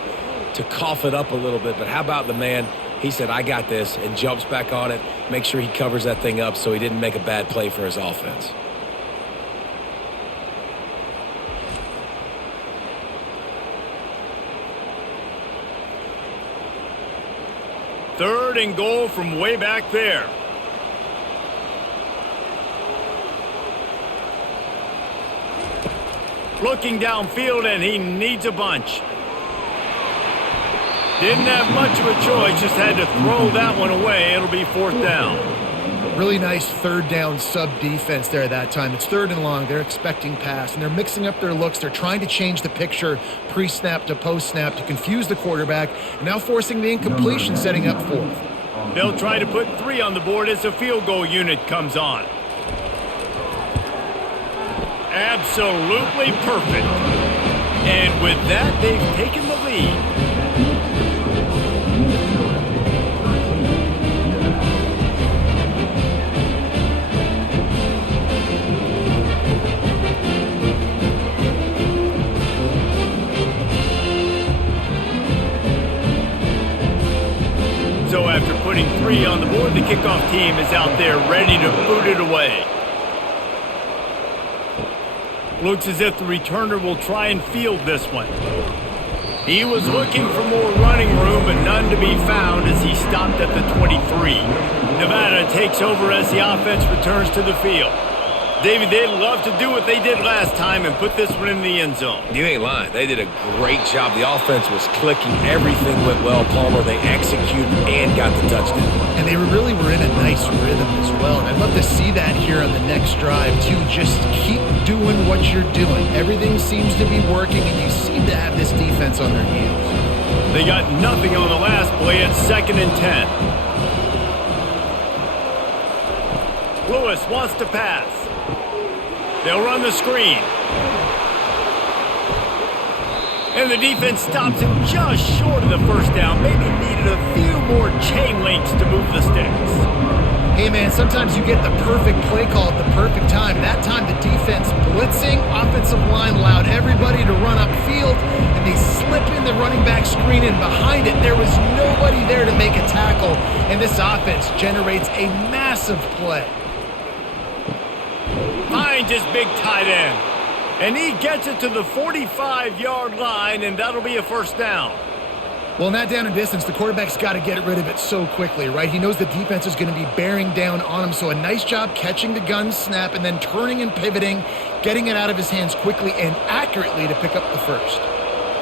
to cough it up a little bit. But how about the man? He said, I got this, and jumps back on it, make sure he covers that thing up so he didn't make a bad play for his offense. Third and goal from way back there. Looking downfield, and he needs a bunch. Didn't have much of a choice, just had to throw that one away. It'll be 4th down. Really nice 3rd down sub-defense there that time. It's 3rd and long. They're expecting pass, and they're mixing up their looks. They're trying to change the picture pre-snap to post-snap to confuse the quarterback, and now forcing the incompletion, setting up 4th. They'll try to put 3 on the board as the field goal unit comes on. Absolutely perfect. And with that, they've taken the lead. 3 on the board. The kickoff team is out there ready to boot it away. Looks as if the returner will try and field this one. He was looking for more running room, but none to be found as he stopped at the 23. Nevada takes over as the offense returns to the field. David, they'd love to do what they did last time and put this one in the end zone. You ain't lying. They did a great job. The offense was clicking. Everything went well, Palmer. They executed and got the touchdown. And they really were in a nice rhythm as well. And I'd love to see that here on the next drive, too. Just keep doing what you're doing. Everything seems to be working, and you seem to have this defense on their heels. They got nothing on the last play at 2nd and 10. Lewis wants to pass. They'll run the screen. And the defense stops him just short of the first down. Maybe needed a few more chain links to move the sticks. Hey, man, sometimes you get the perfect play call at the perfect time. That time the defense blitzing, offensive line allowed everybody to run upfield, and they slip in the running back screen, and behind it there was nobody there to make a tackle, and this offense generates a massive play. Finds his big tight end. And he gets it to the 45-yard line, and that'll be a first down. Well, in that down and distance, the quarterback's got to get rid of it so quickly, right? He knows the defense is going to be bearing down on him, so a nice job catching the gun snap and then turning and pivoting, getting it out of his hands quickly and accurately to pick up the first.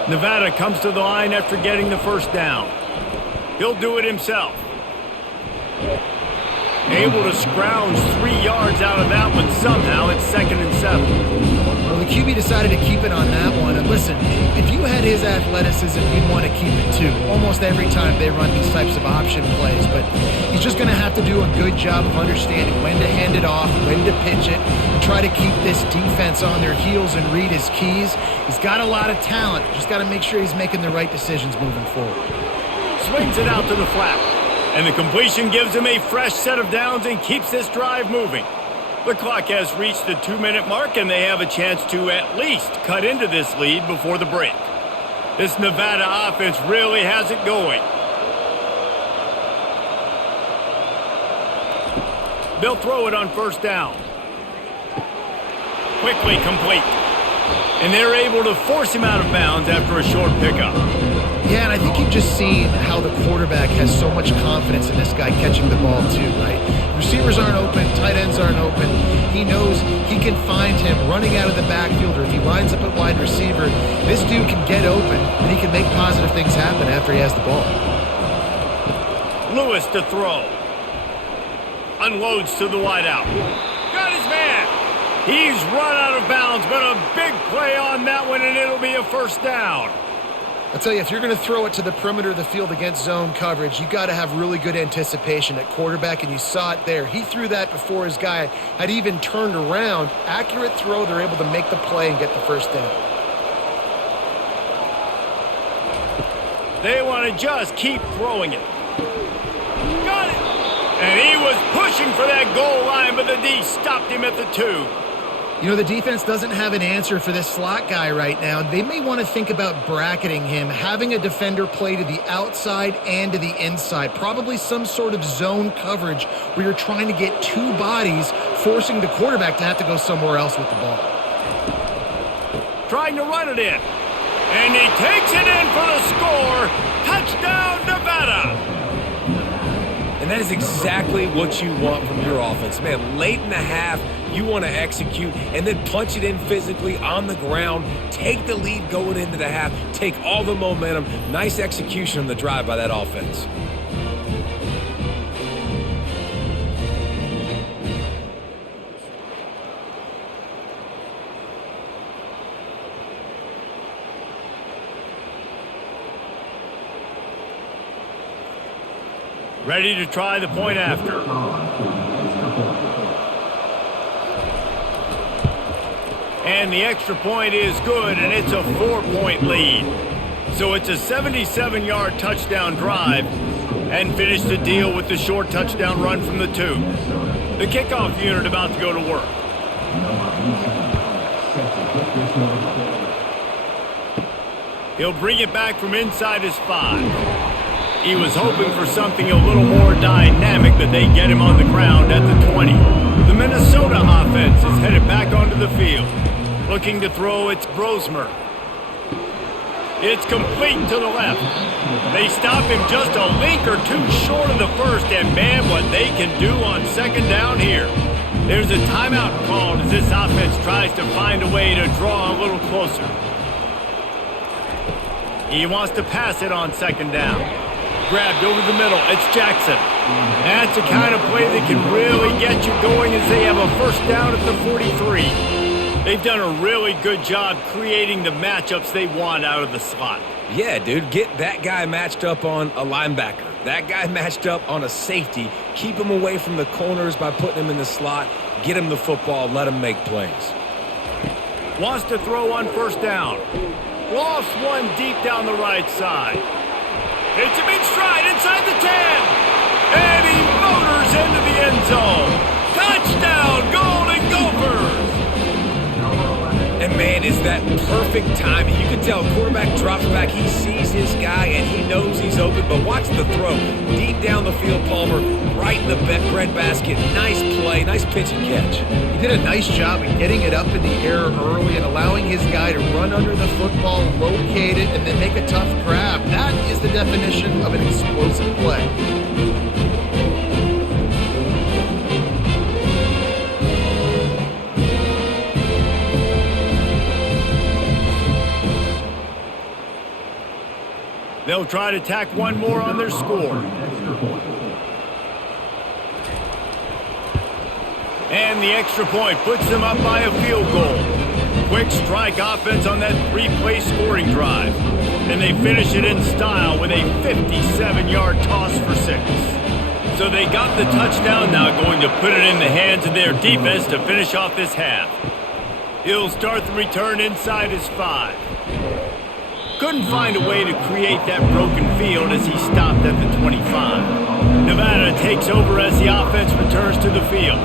Nevada comes to the line after getting the first down. He'll do it himself. Able to scrounge 3 yards out of that one somehow. It's 2nd and 7. Well, the QB decided to keep it on that one. And listen, if you had his athleticism, you'd want to keep it too. Almost every time they run these types of option plays. But he's just going to have to do a good job of understanding when to hand it off, when to pitch it, and try to keep this defense on their heels and read his keys. He's got a lot of talent. Just got to make sure he's making the right decisions moving forward. Swings it out to the flat. And the completion gives him a fresh set of downs and keeps this drive moving. The clock has reached the 2-minute mark, and they have a chance to at least cut into this lead before the break. This Nevada offense really has it going. They'll throw it on first down. Quickly complete. And they're able to force him out of bounds after a short pickup. Yeah, and I think you've just seen how the quarterback has so much confidence in this guy catching the ball too, right? Receivers aren't open, tight ends aren't open. He knows he can find him running out of the backfield, or if he lines up at wide receiver, this dude can get open, and he can make positive things happen after he has the ball. Lewis to throw. Unloads to the wideout. Got his man. He's run out of bounds, but a big play on that one, and it'll be a first down. I'll tell you, if you're going to throw it to the perimeter of the field against zone coverage, you got to have really good anticipation at quarterback, and you saw it there. He threw that before his guy had even turned around. Accurate throw, they're able to make the play and get the first down. They want to just keep throwing it. Got it! And he was pushing for that goal line, but the D stopped him at the 2. You know, the defense doesn't have an answer for this slot guy right now. They may want to think about bracketing him, having a defender play to the outside and to the inside. Probably some sort of zone coverage where you're trying to get 2 bodies, forcing the quarterback to have to go somewhere else with the ball. Trying to run it in. And he takes it in for the score. Touchdown, Nevada! And that is exactly what you want from your offense. Man, late in the half, you want to execute and then punch it in physically on the ground, take the lead going into the half, take all the momentum. Nice execution on the drive by that offense. Ready to try the point after. And the extra point is good, and it's a 4-point lead. So it's a 77-yard touchdown drive, and finish the deal with the short touchdown run from the 2. The kickoff unit about to go to work. He'll bring it back from inside his 5. He was hoping for something a little more dynamic, but they get him on the ground at the 20. The Minnesota offense is headed back onto the field. Looking to throw, it's Brosmer. It's complete to the left. They stop him just a link or two short of the first, and man, what they can do on second down here. There's a timeout called as this offense tries to find a way to draw a little closer. He wants to pass it on second down. Grabbed over the middle. It's Jackson. That's the kind of play that can really get you going as they have a first down at the 43. They've done a really good job creating the matchups they want out of the slot. Yeah, dude, get that guy matched up on a linebacker. That guy matched up on a safety. Keep him away from the corners by putting him in the slot. Get him the football. Let him make plays. Wants to throw on first down. Lofts one deep down the right side. It's a big stride inside the 10. And he motors into the end zone. Touchdown, Golden Gophers! And man, is that perfect timing. You can tell quarterback drops back. He sees his guy, and he knows he's open. But watch the throw. Deep down the field, Palmer, right in the breadbasket. Nice play, nice pitch and catch. He did a nice job of getting it up in the air early and allowing his guy to run under the football, locate it, and then make a tough grab. That is the definition of an explosive play. They'll try to tack one more on their score. And the extra point puts them up by a field goal. Quick strike offense on that three-play scoring drive. And they finish it in style with a 57-yard toss for 6. So they got the touchdown, now going to put it in the hands of their defense to finish off this half. He'll start the return inside his 5. Couldn't find a way to create that broken field as he stopped at the 25. Nevada takes over as the offense returns to the field.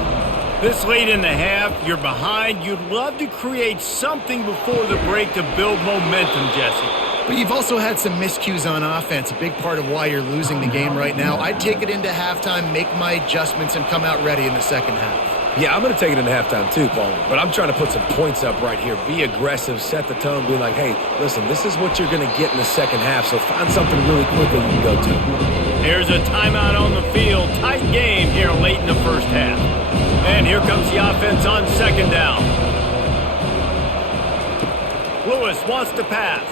This late in the half, you're behind. You'd love to create something before the break to build momentum, Jesse. But you've also had some miscues on offense, a big part of why you're losing the game right now. I'd take it into halftime, make my adjustments, and come out ready in the second half. Yeah, I'm going to take it into halftime too, Paul. But I'm trying to put some points up right here. Be aggressive, set the tone, be like, hey, listen, this is what you're going to get in the second half, so find something really quickly you can go to. Here's a timeout on the field. Tight game here late in the first half. And here comes the offense on second down. Lewis wants to pass.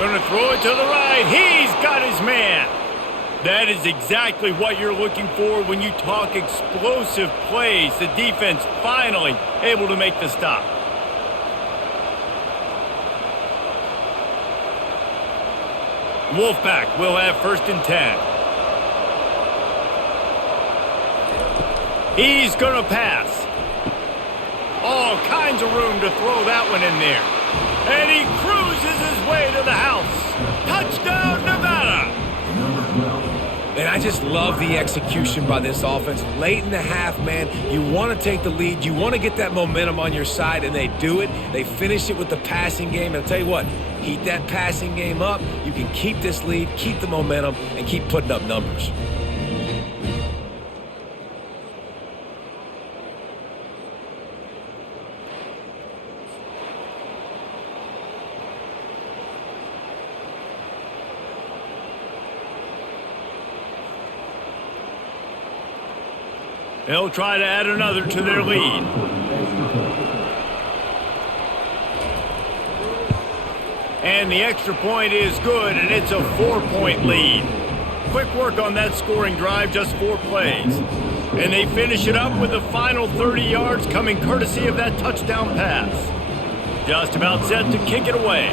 Going to throw it to the right. He's got his man. That is exactly what you're looking for when you talk explosive plays. The defense finally able to make the stop. Wolfpack will have first and 10. He's going to pass. All kinds of room to throw that one in there. And he cruises his way to the house. Touchdown, Nevada! And I just love the execution by this offense. Late in the half, man, you want to take the lead. You want to get that momentum on your side, and they do it. They finish it with the passing game. And I'll tell you what, heat that passing game up. You can keep this lead, keep the momentum, and keep putting up numbers. They'll try to add another to their lead. And the extra point is good, and it's a 4-point lead. Quick work on that scoring drive, just 4 plays. And they finish it up with the final 30 yards coming courtesy of that touchdown pass. Just about set to kick it away.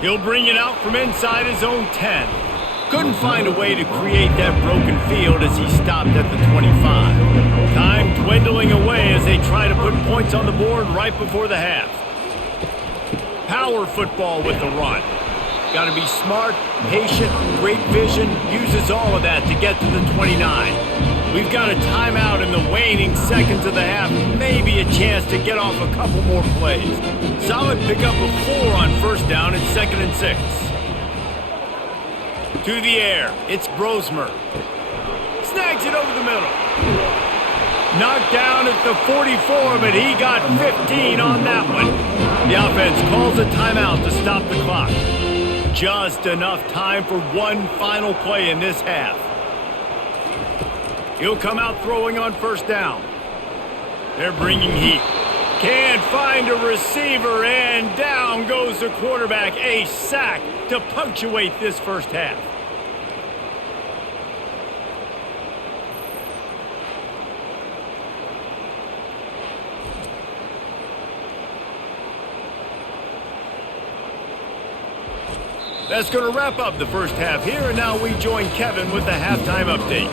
He'll bring it out from inside his own 10. Couldn't find a way to create that broken field as he stopped at the 25. Time dwindling away as they try to put points on the board right before the half. Power football with the run. Got to be smart, patient, great vision, uses all of that to get to the 29. We've got a timeout in the waning seconds of the half. Maybe a chance to get off a couple more plays. Solid pickup of 4 on first down and 2nd and 6. To the air, it's Brosmer. Snags it over the middle. Knocked down at the 44, but he got 15 on that one. The offense calls a timeout to stop the clock. Just enough time for one final play in this half. He'll come out throwing on first down. They're bringing heat. Can't find a receiver, and down goes the quarterback. A sack to punctuate this first half. That's going to wrap up the first half here, and now we join Kevin with the halftime update.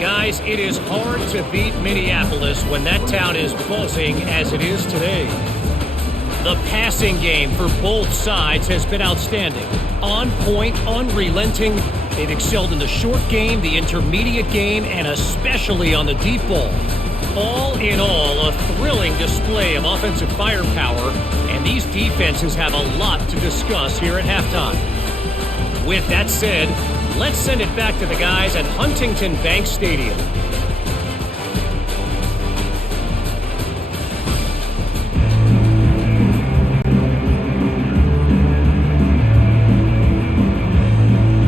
Guys, it is hard to beat Minneapolis when that town is buzzing as it is today. The passing game for both sides has been outstanding. On point, unrelenting. They've excelled in the short game, the intermediate game, and especially on the deep ball. All in all, a thrilling display of offensive firepower, and these defenses have a lot to discuss here at halftime. With that said, let's send it back to the guys at Huntington Bank Stadium.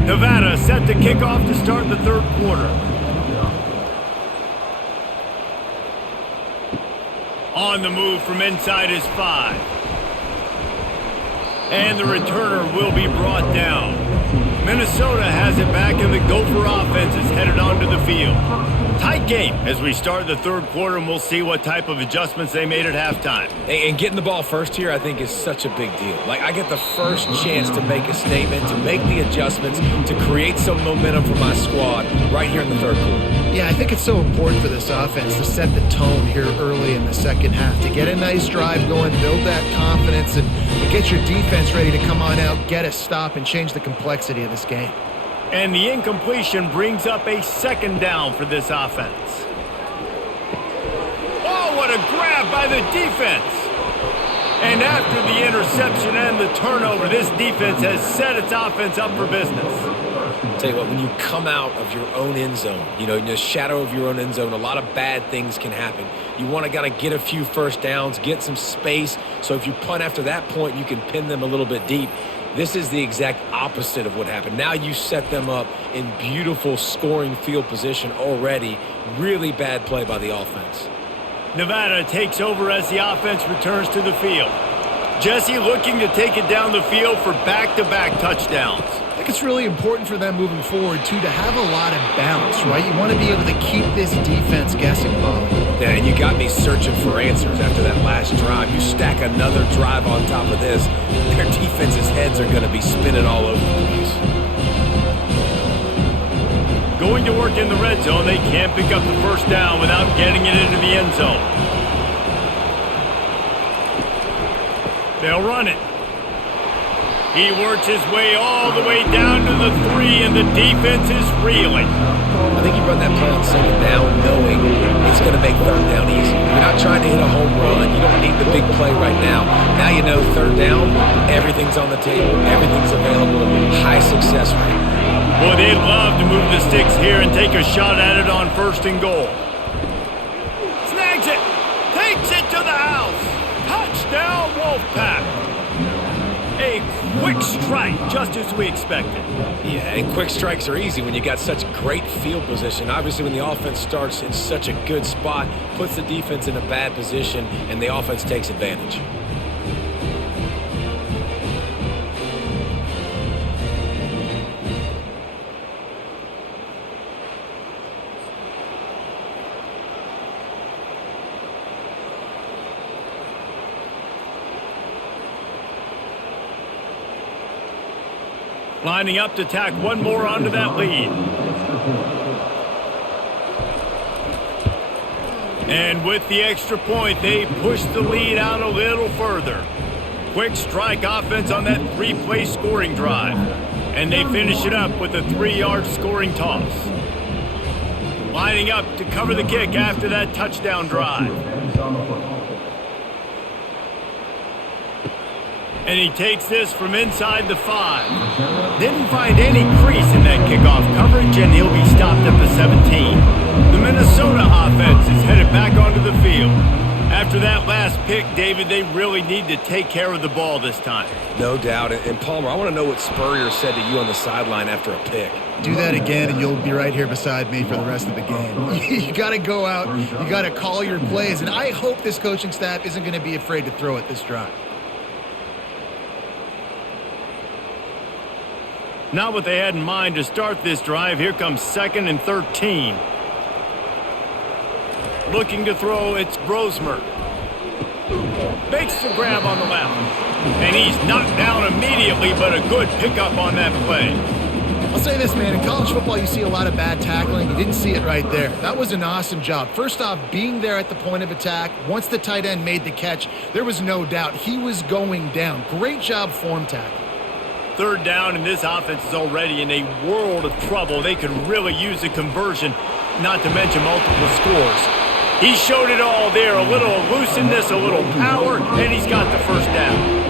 Nevada set to kick off to start the third quarter. On the move from inside his 5. And the returner will be brought down. Minnesota has it back, and the Gopher offense is headed onto the field. Tight game as we start the third quarter, and we'll see what type of adjustments they made at halftime. And getting the ball first here, I think, is such a big deal. Like, I get the first chance to make a statement, to make the adjustments, to create some momentum for my squad right here in the third quarter. Yeah, I think it's so important for this offense to set the tone here early in the second half, to get a nice drive going, build that confidence, and get your defense ready to come on out, get a stop, and change the complexity of this game. And the incompletion brings up a 2nd down for this offense. Oh, what a grab by the defense! And after the interception and the turnover, this defense has set its offense up for business. Tell you what, when you come out of your own end zone, in the shadow of your own end zone, a lot of bad things can happen. You want to get a few first downs, get some space, so if you punt after that point, you can pin them a little bit deep. This is the exact opposite of what happened. Now you set them up in beautiful scoring field position already. Really bad play by the offense. Nevada takes over as the offense returns to the field. Jesse looking to take it down the field for back-to-back touchdowns. I think it's really important for them moving forward, too, to have a lot of balance, right? You want to be able to keep this defense guessing, Polly. Yeah, and you got me searching for answers after that last drive. You stack another drive on top of this, their defense's heads are going to be spinning all over the place. Going to work in the red zone, they can't pick up the first down without getting it into the end zone. They'll run it. He works his way all the way down to the 3, and the defense is reeling. I think you run that play on 2nd down knowing it's going to make 3rd down easy. You're not trying to hit a home run. You don't need the big play right now. Now you know 3rd down, everything's on the table. Everything's available. High success rate. Boy, they'd love to move the sticks here and take a shot at it on 1st and goal. Snags it. Takes it to the house. Touchdown, Wolfpack. A quick strike, just as we expected. Yeah, and quick strikes are easy when you got such great field position. Obviously, when the offense starts in such a good spot, puts the defense in a bad position, and the offense takes advantage. Lining up to tack one more onto that lead. And with the extra point, they push the lead out a little further. Quick strike offense on that 3-play scoring drive. And they finish it up with a 3-yard scoring toss. Lining up to cover the kick after that touchdown drive. And he takes this from inside the 5. Didn't find any crease in that kickoff coverage, and he'll be stopped at the 17. The Minnesota offense is headed back onto the field. After that last pick, David, they really need to take care of the ball this time. No doubt. And Palmer, I want to know what Spurrier said to you on the sideline after a pick. Do that again, and you'll be right here beside me for the rest of the game. You got to go out. You got to call your plays, and I hope this coaching staff isn't going to be afraid to throw it this drive. Not what they had in mind to start this drive. Here comes 2nd and 13. Looking to throw, it's Brosmer. Makes the grab on the left. And he's knocked down immediately, but a good pickup on that play. I'll say this, man. In college football, you see a lot of bad tackling. You didn't see it right there. That was an awesome job. First off, being there at the point of attack. Once the tight end made the catch, there was no doubt he was going down. Great job form tackling. 3rd down, and this offense is already in a world of trouble. They could really use a conversion, not to mention multiple scores. He showed it all there. A little elusiveness, a little power, and he's got the first down.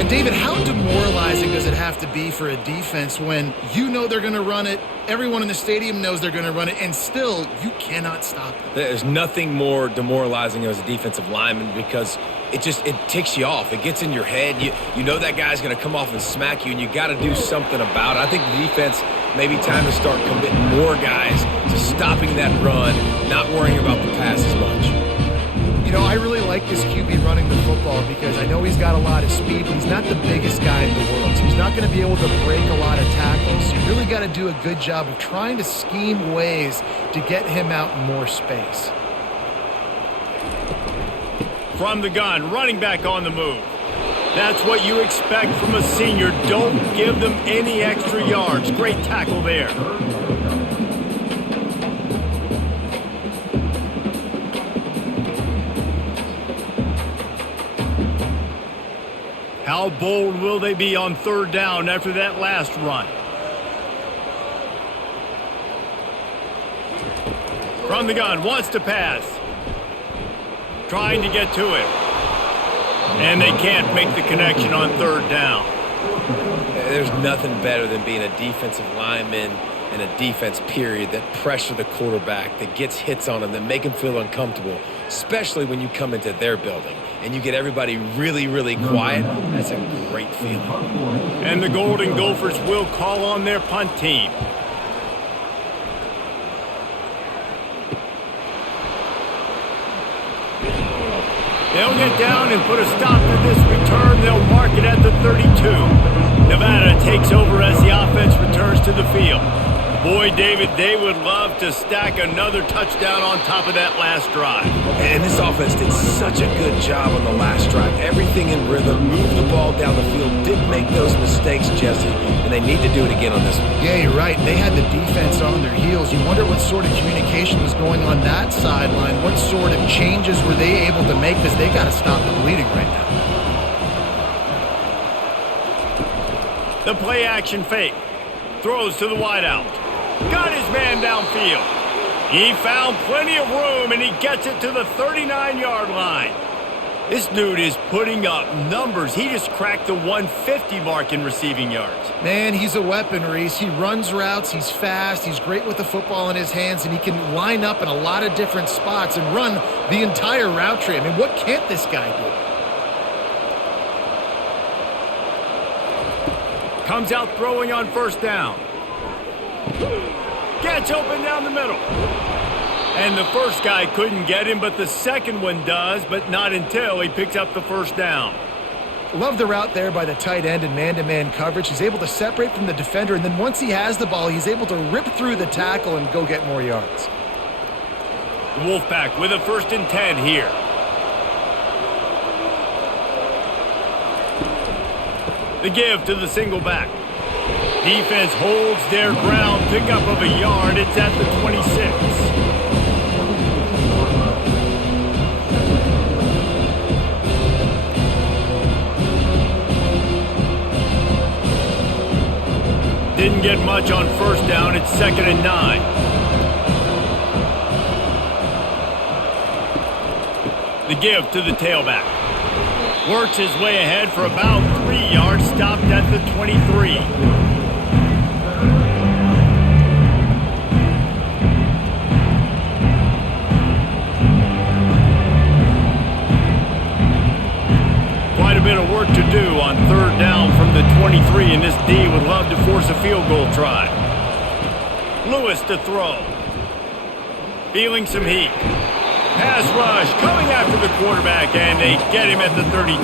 And, David, how demoralizing does it have to be for a defense when you know they're going to run it, everyone in the stadium knows they're going to run it, and still you cannot stop it? There's nothing more demoralizing as a defensive lineman because it ticks you off. It gets in your head. You know that guy's going to come off and smack you, and you got to do something about it. I think the defense maybe time to start committing more guys to stopping that run, not worrying about the pass as much. You know, I really like this QB running the football because I know he's got a lot of speed, but he's not the biggest guy in the world, so he's not going to be able to break a lot of tackles. So you really got to do a good job of trying to scheme ways to get him out in more space. From the gun, running back on the move. That's what you expect from a senior. Don't give them any extra yards. Great tackle there. How bold will they be on 3rd down after that last run? From the gun, wants to pass. Trying to get to it. And they can't make the connection on 3rd down. There's nothing better than being a defensive lineman and a defense period that pressure the quarterback, that gets hits on him, that make him feel uncomfortable, especially when you come into their building and you get everybody really, really quiet. That's a great feeling. And the Golden Gophers will call on their punt team. They'll get down and put a stop to this return. They'll mark it at the 32. Nevada takes over as the offense returns to the field. Boy, David, they would love to stack another touchdown on top of that last drive. And this offense did such a good job on the last drive. Everything in rhythm, moved the ball down the field, didn't make those mistakes, Jesse, and they need to do it again on this one. Yeah, you're right. They had the defense on their heels. You wonder what sort of communication was going on that sideline. What sort of changes were they able to make because they got to stop the bleeding right now. The play action fake. Throws to the wideout. Got his man downfield. He found plenty of room, and he gets it to the 39-yard line. This dude is putting up numbers. He just cracked the 150 mark in receiving yards. Man, he's a weapon, Reese. He runs routes. He's fast. He's great with the football in his hands, and he can line up in a lot of different spots and run the entire route tree. I mean, what can't this guy do? Comes out throwing on 1st down. Gets open down the middle. And the first guy couldn't get him, but the second one does, but not until he picks up the 1st down. Love the route there by the tight end in man-to-man coverage. He's able to separate from the defender, and then once he has the ball, he's able to rip through the tackle and go get more yards. The Wolfpack with a 1st and 10 here. The give to the single back. Defense holds their ground. Pickup of a yard. It's at the 26. Didn't get much on 1st down. It's 2nd and 9. The give to the tailback. Works his way ahead for about 3 yards, stopped at the 23. Quite a bit of work to do on third down from the 23, and this D would love to force a field goal try. Lewis to throw. Feeling some heat. Pass rush coming after the quarterback, and they get him at the 32.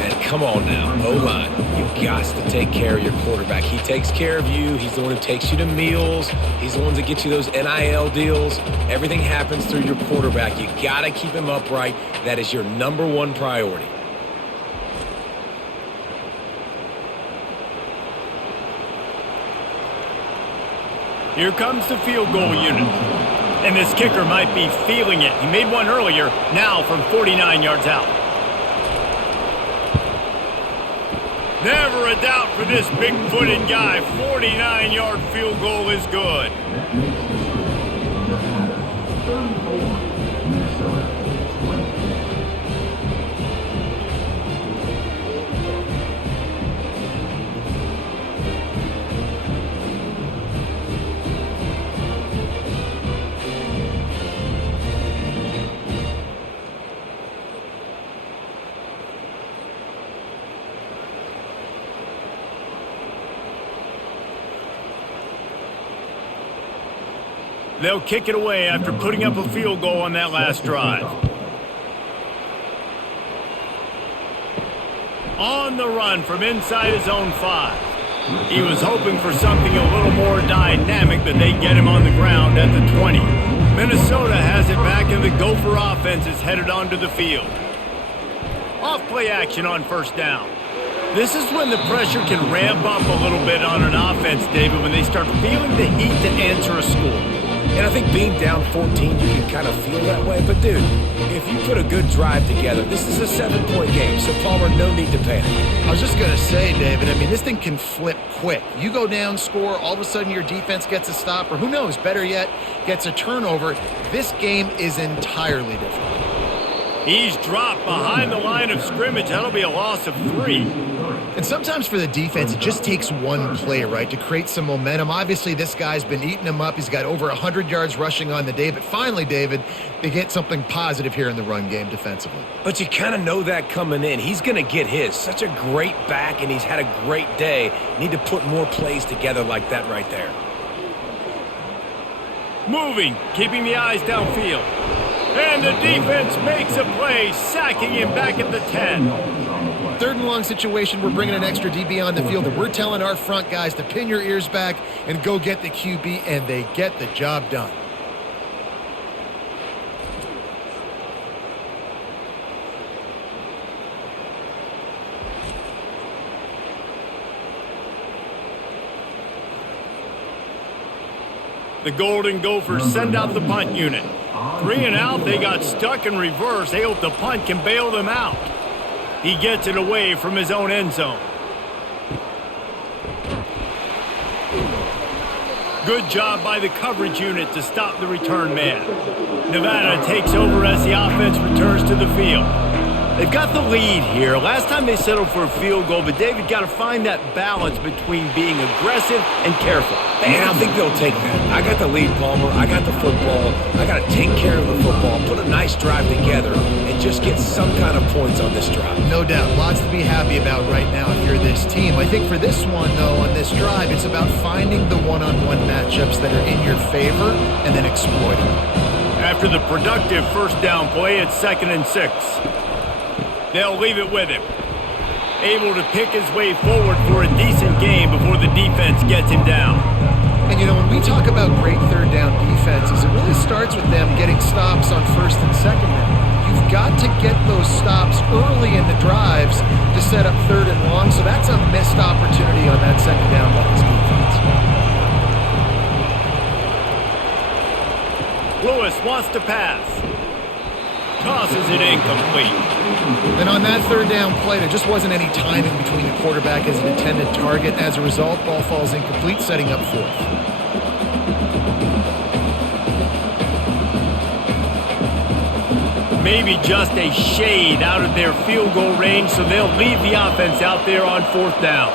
Man, come on now, O-line. You've got to take care of your quarterback. He takes care of you. He's the one who takes you to meals. He's the one that gets you those NIL deals. Everything happens through your quarterback. You got to keep him upright. That is your number one priority. Here comes the field goal unit. And this kicker might be feeling it. He made one earlier, now from 49 yards out. Never a doubt for this big-footed guy. 49-yard field goal is good. They'll kick it away after putting up a field goal on that last drive. On the run from inside his own 5. He was hoping for something a little more dynamic, but they get him on the ground at the 20. Minnesota has it back, and the Gopher offense is headed onto the field. Off-play action on first down. This is when the pressure can ramp up a little bit on an offense, David, when they start feeling the heat to answer a score. And I think being down 14, you can kind of feel that way. But, dude, if you put a good drive together, this is a 7-point game. So, Palmer, no need to panic. I was just going to say, David, I mean, this thing can flip quick. You go down, score, all of a sudden your defense gets a stop, or who knows, better yet, gets a turnover. This game is entirely different. He's dropped behind the line of scrimmage. That'll be a loss of 3. And sometimes for the defense, it just takes one play, right, to create some momentum. Obviously, this guy's been eating them up. He's got over 100 yards rushing on the day. But finally, David, they get something positive here in the run game defensively. But you kind of know that coming in. He's going to get his. Such a great back, and he's had a great day. Need to put more plays together like that right there. Moving, keeping the eyes downfield. And the defense makes a play, sacking him back at the 10. Third and long situation, we're bringing an extra DB on the field, and we're telling our front guys to pin your ears back and go get the QB, and they get the job done. The Golden Gophers send out the punt unit. 3 and out, they got stuck in reverse. They hope the punt can bail them out. He gets it away from his own end zone. Good job by the coverage unit to stop the return man. Nevada takes over as the offense returns to the field. They've got the lead here. Last time they settled for a field goal, but David got to find that balance between being aggressive and careful. And I think they'll take that. I got the lead, Palmer. I got the football. I got to take care of the football, put a nice drive together, and just get some kind of points on this drive. No doubt. Lots to be happy about right now if you're this team. I think for this one, though, on this drive, it's about finding the one-on-one matchups that are in your favor and then exploiting them. After the productive first down play, it's 2nd and 6. They'll leave it with him. Able to pick his way forward for a decent game before the defense gets him down. And, you know, when we talk about great third down defenses, it really starts with them getting stops on 1st and 2nd down. You've got to get those stops early in the drives to set up 3rd and long, so that's a missed opportunity on that 2nd down by this defense. Lewis wants to pass. Tosses it incomplete. Then on that 3rd down play, there just wasn't any timing between the quarterback as an intended target. As a result, ball falls incomplete, setting up 4th. maybe just a shade out of their field goal range, so they'll leave the offense out there on 4th down.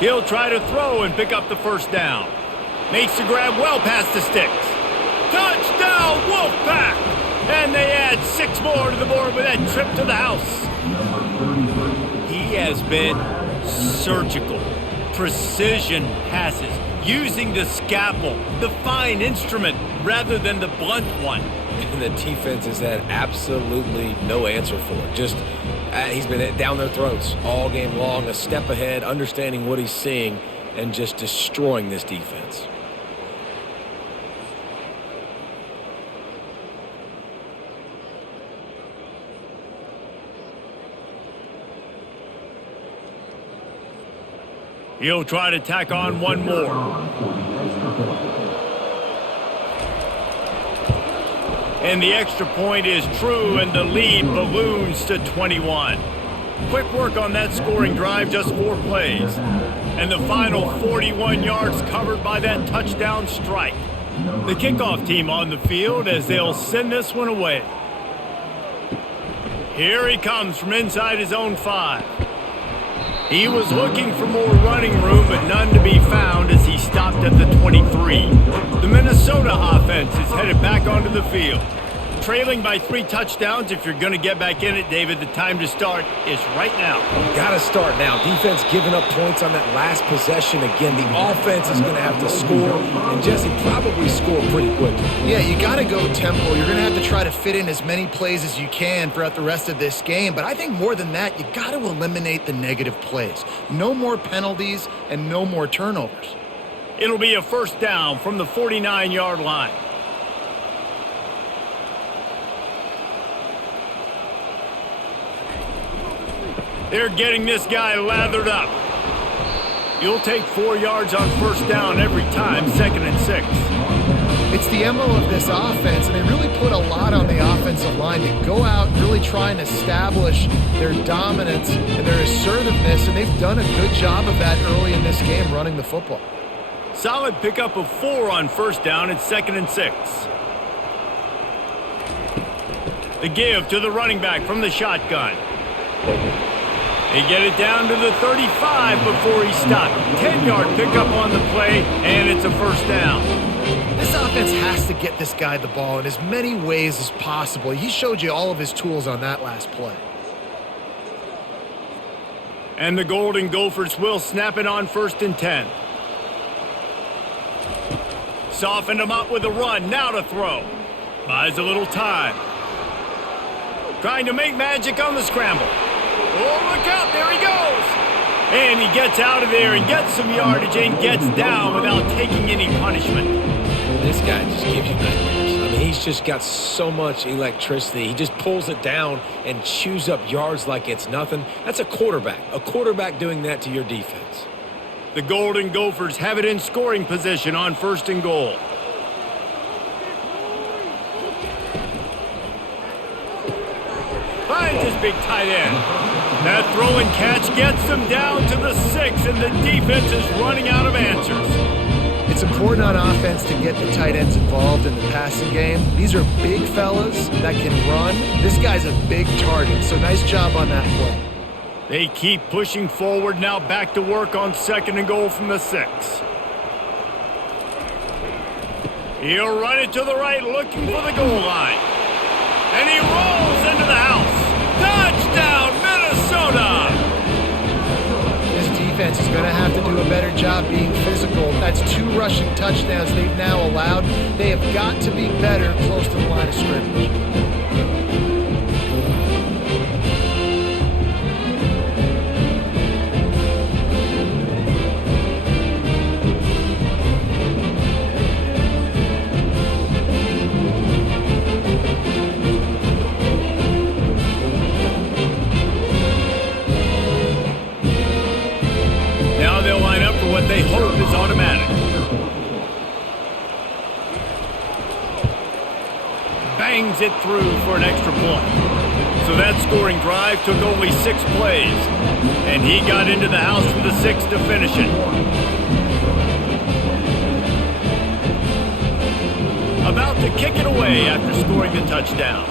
He'll try to throw and pick up the 1st down. Makes the grab well past the sticks. Touchdown, Wolfpack! And they add 6 more to the board with that trip to the house. He has been surgical. Precision passes, using the scalpel, the fine instrument, rather than the blunt one. And the defense has had absolutely no answer for it. Just, he's been down their throats all game long, a step ahead, understanding what he's seeing, and just destroying this defense. He'll try to tack on one more. And the extra point is true, and the lead balloons to 21. Quick work on that scoring drive, just 4 plays. And the final 41 yards covered by that touchdown strike. The kickoff team on the field as they'll send this one away. Here he comes from inside his own 5. He was looking for more running room, but none to be found as he stopped at the 23. The Minnesota offense is headed back onto the field. Trailing by 3 touchdowns. If you're going to get back in it, David, the time to start is right now. Got to start now. Defense giving up points on that last possession. Again, the offense is going to have to score, and Jesse probably score pretty quickly. Yeah, you got to go tempo. You're going to have to try to fit in as many plays as you can throughout the rest of this game. But I think more than that, you got to eliminate the negative plays. No more penalties and no more turnovers. It'll be a 1st down from the 49-yard line. They're getting this guy lathered up. You'll take 4 yards on 1st down every time, 2nd and 6. It's the MO of this offense, and they really put a lot on the offensive line to go out and really try and establish their dominance and their assertiveness, and they've done a good job of that early in this game running the football. Solid pickup of 4 on 1st down and 2nd and 6. The give to the running back from the shotgun. They get it down to the 35 before he stopped. 10-yard pickup on the play, and it's a 1st down. This offense has to get this guy the ball in as many ways as possible. He showed you all of his tools on that last play. And the Golden Gophers will snap it on 1st and 10. Softened him up with a run, now to throw. Buys a little time. Trying to make magic on the scramble. Oh, look out, there he goes. And he gets out of there and gets some yardage and gets down without taking any punishment. This guy just gives you nightmares. I mean, he's just got so much electricity. He just pulls it down and chews up yards like it's nothing. That's a quarterback doing that to your defense. The Golden Gophers have it in scoring position on 1st and goal. Finds his big tight end. That throw and catch gets them down to the 6, and the defense is running out of answers. It's important on offense to get the tight ends involved in the passing game. These are big fellas that can run. This guy's a big target, so nice job on that play. They keep pushing forward, now back to work on 2nd and goal from the 6. He'll run it to the right, looking for the goal line. And he rolls into the house. Touchdown, Minnesota! This defense is going to have to do a better job being physical. That's 2 rushing touchdowns they've now allowed. They have got to be better close to the line of scrimmage. What they hope is automatic. Bangs it through for an extra point. So that scoring drive took only 6 plays. And he got into the house from the 6 to finish it. About to kick it away after scoring the touchdown.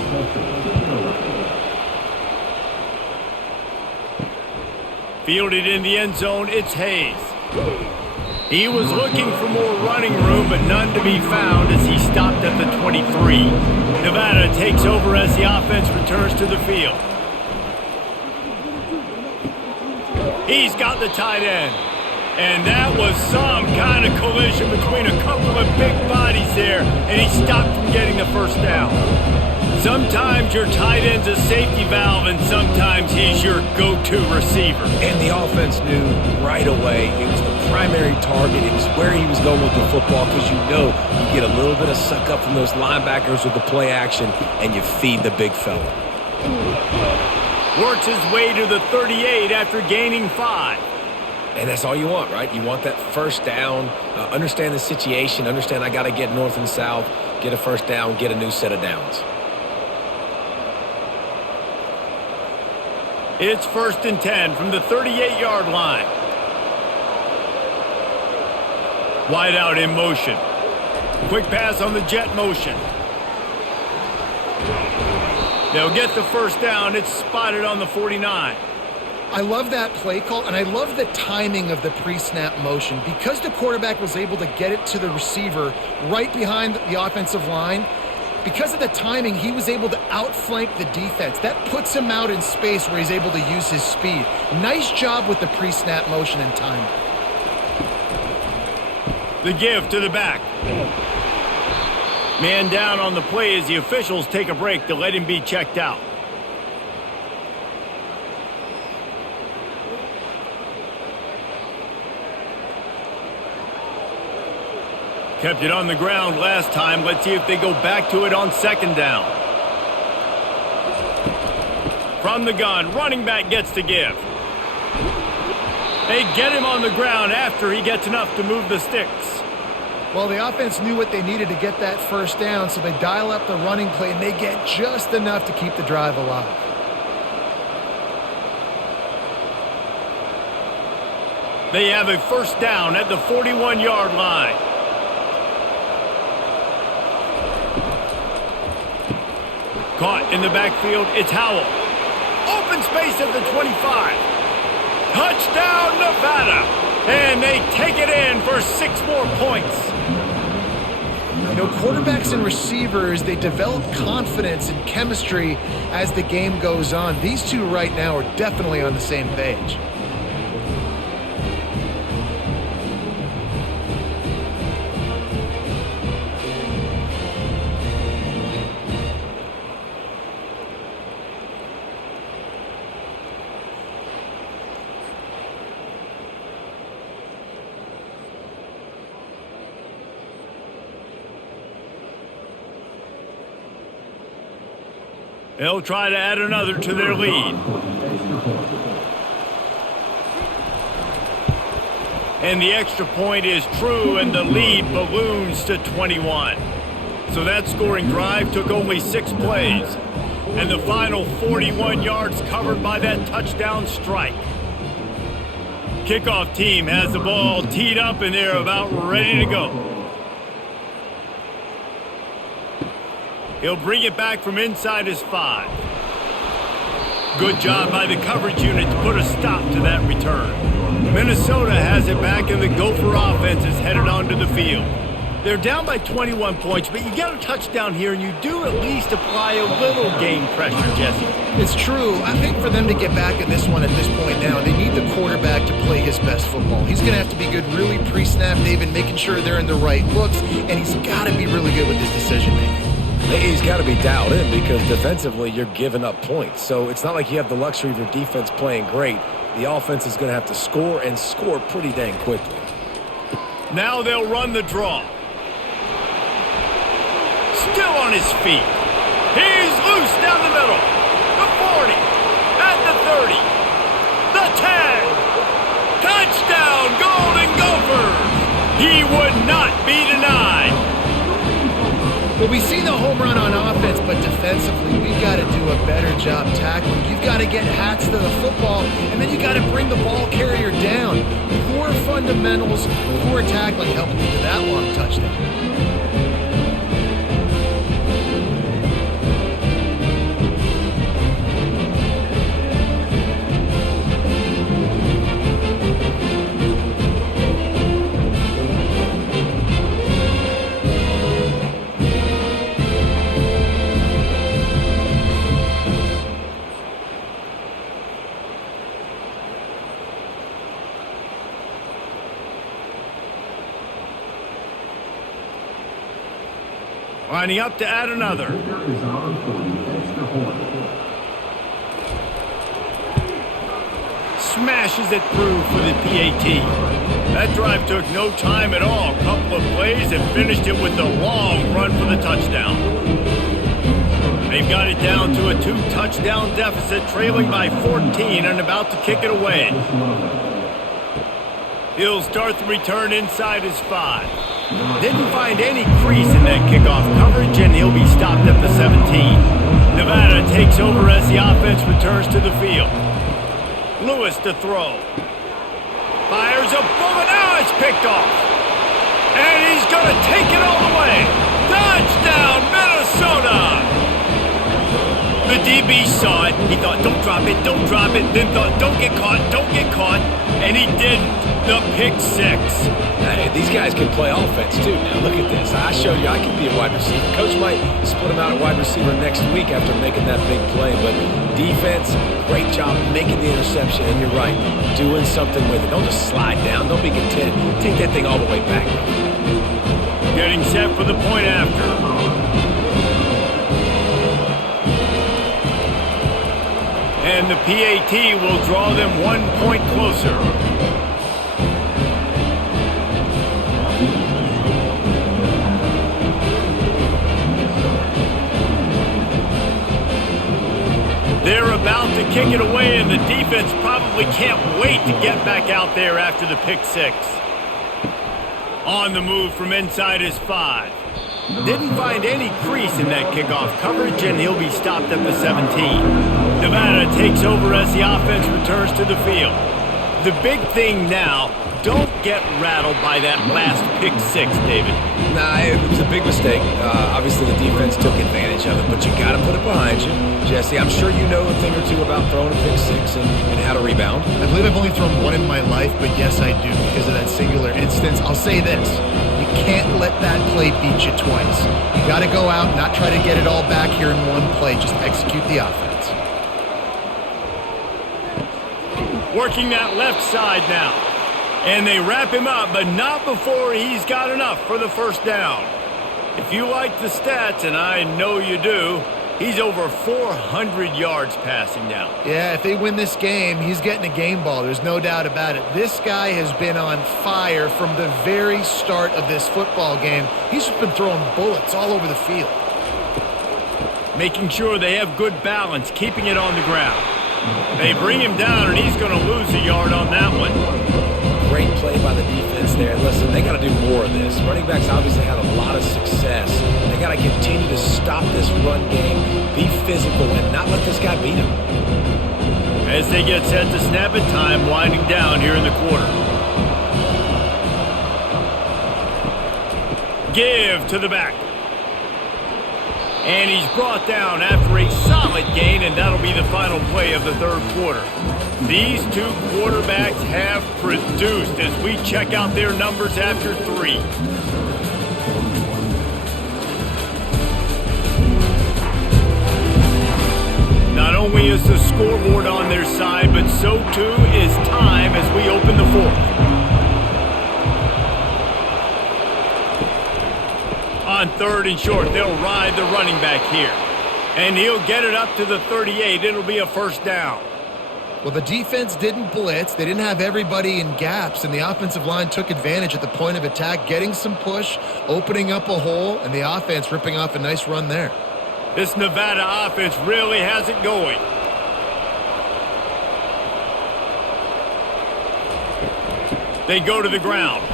Fielded in the end zone, it's Hayes. He was looking for more running room, but none to be found as he stopped at the 23. Nevada takes over as the offense returns to the field. He's got the tight end. And that was some kind of collision between a couple of big bodies there, and he stopped from getting the first down. Sometimes your tight end's a safety valve, and sometimes he's your go-to receiver. And the offense knew right away it was the primary target. It was where he was going with the football, because you know you get a little bit of suck up from those linebackers with the play action, and you feed the big fella. Works his way to the 38 after gaining 5. And that's all you want, right? You want that first down, understand the situation, understand I got to get north and south, get a first down, get a new set of downs. It's 1st and 10 from the 38-yard line. Wide out in motion. Quick pass on the jet motion. They'll get the first down. It's spotted on the 49. I love that play call, and I love the timing of the pre-snap motion. Because the quarterback was able to get it to the receiver right behind the offensive line, because of the timing, he was able to outflank the defense. That puts him out in space where he's able to use his speed. Nice job with the pre-snap motion and timing. The give to the back. Man down on the play as the officials take a break to let him be checked out. Kept it on the ground last time. Let's see if they go back to it on 2nd down. From the gun, running back gets the give. They get him on the ground after he gets enough to move the sticks. Well, the offense knew what they needed to get that first down, so they dial up the running play, and they get just enough to keep the drive alive. They have a first down at the 41-yard line. Caught in the backfield, it's Howell. Open space at the 25. Touchdown, Nevada! And they take it in for 6 more points. You know, quarterbacks and receivers, they develop confidence and chemistry as the game goes on. These two right now are definitely on the same page. They'll try to add another to their lead. And the extra point is true, and the lead balloons to 21. So that scoring drive took only 6 plays. And the final 41 yards covered by that touchdown strike. Kickoff team has the ball teed up, and they're about ready to go. He'll bring it back from inside his 5. Good job by the coverage unit to put a stop to that return. Minnesota has it back, and the Gopher offense is headed onto the field. They're down by 21 points, but you get a touchdown here, and you do at least apply a little game pressure, Jesse. It's true. I think for them to get back in this one at this point now, they need the quarterback to play his best football. He's going to have to be good really pre-snap, David, making sure they're in the right looks, and he's got to be really good with his decision-making. He's got to be dialed in, because defensively you're giving up points. So it's not like you have the luxury of your defense playing great. The offense is going to have to score, and score pretty dang quickly. Now they'll run the draw. Still on his feet. He's loose down the middle. The 40. At the 30. The 10. Touchdown, Golden Gophers. He would not be denied. Well, we see the home run on offense, but defensively, we've got to do a better job tackling. You've got to get hats to the football, and then you got to bring the ball carrier down. Poor fundamentals, poor tackling helping you to that long touchdown. Lining up to add another. Smashes it through for the PAT. That drive took no time at all. Couple of plays and finished it with a long run for the touchdown. They've got it down to a 2-touchdown deficit, trailing by 14 and about to kick it away. He'll start the return inside his 5. Didn't find any crease in that kickoff coverage, and he'll be stopped at the 17. Nevada takes over as the offense returns to the field. Lewis to throw. Fires a bullet. Now it's picked off. And he's going to take it all the way. Touchdown, Minnesota! The DB saw it. He thought, don't drop it, don't drop it. Then thought, don't get caught, don't get caught. And he didn't. The pick 6. Hey, these guys can play offense, too. Now, look at this. I showed you I can be a wide receiver. Coach might split him out at wide receiver next week after making that big play. But defense, great job making the interception. And you're right, doing something with it. Don't just slide down. Don't be content. Take that thing all the way back. Getting set for the point after. And the PAT will draw them 1 point closer. They're about to kick it away, and the defense probably can't wait to get back out there after the pick 6. On the move from inside his 5. Didn't find any crease in that kickoff coverage, and he'll be stopped at the 17. Nevada takes over as the offense returns to the field. The big thing now, don't get rattled by that last pick 6, David. Nah, it was a big mistake. Obviously, the defense took advantage of it, but you got to put it behind you. Jesse, I'm sure you know a thing or two about throwing a pick 6 and how to rebound. I believe I've only thrown one in my life, but yes, I do because of that singular instance. I'll say this. You can't let that play beat you twice. You got to go out, not try to get it all back here in one play. Just execute the offense. Working that left side now. And they wrap him up, but not before he's got enough for the first down. If you like the stats, and I know you do, he's over 400 yards passing now. Yeah, if they win this game, he's getting a game ball. There's no doubt about it. This guy has been on fire from the very start of this football game. He's just been throwing bullets all over the field. Making sure they have good balance, keeping it on the ground. They bring him down, and he's going to lose a yard on that one. Great play by the defense there. Listen, they got to do more of this. Running backs obviously had a lot of success. They got to continue to stop this run game, be physical, and not let this guy beat them. As they get set to snap it, time winding down here in the quarter. Give to the back. And he's brought down after a solid gain, and that'll be the final play of the third quarter. These two quarterbacks have produced as we check out their numbers after 3. Not only is the scoreboard on their side, but so too is time as we open the 4th. On 3rd and short, they'll ride the running back here. And he'll get it up to the 38. It'll be a first down. Well, the defense didn't blitz. They didn't have everybody in gaps, and the offensive line took advantage at the point of attack, getting some push, opening up a hole, and the offense ripping off a nice run there. This Nevada offense really has it going. They go to the ground.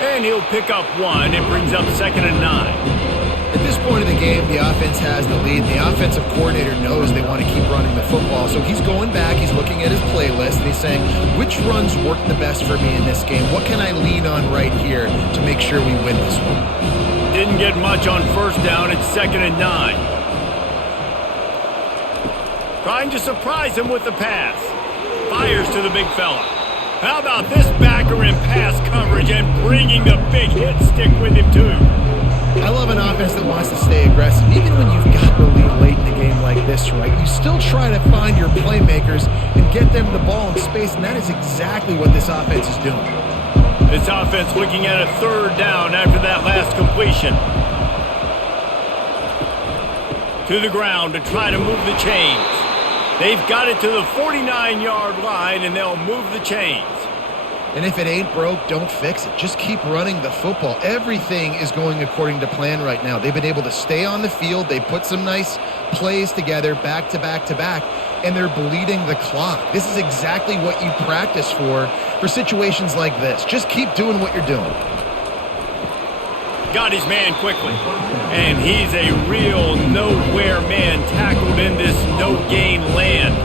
And he'll pick up 1. It brings up 2nd and 9. At this point of the game, the offense has the lead. The offensive coordinator knows they want to keep running the football. So he's going back, he's looking at his playlist, and he's saying, which runs work the best for me in this game? What can I lean on right here to make sure we win this one? Didn't get much on first down. It's 2nd and 9. Trying to surprise him with the pass. Fires to the big fella. How about this backer in pass coverage and bringing the big hit stick with him too? I love an offense that wants to stay aggressive. Even when you've got the lead late in the game like this, right, you still try to find your playmakers and get them the ball in space, and that is exactly what this offense is doing. This offense looking at a 3rd down after that last completion. To the ground to try to move the chains. They've got it to the 49-yard line, and they'll move the chains. And if it ain't broke, don't fix it. Just keep running the football. Everything is going according to plan right now. They've been able to stay on the field. They put some nice plays together back to back to back, and they're bleeding the clock. This is exactly what you practice for situations like this. Just keep doing what you're doing. Got his man quickly. And he's a real nowhere man tackled in this no-gain land.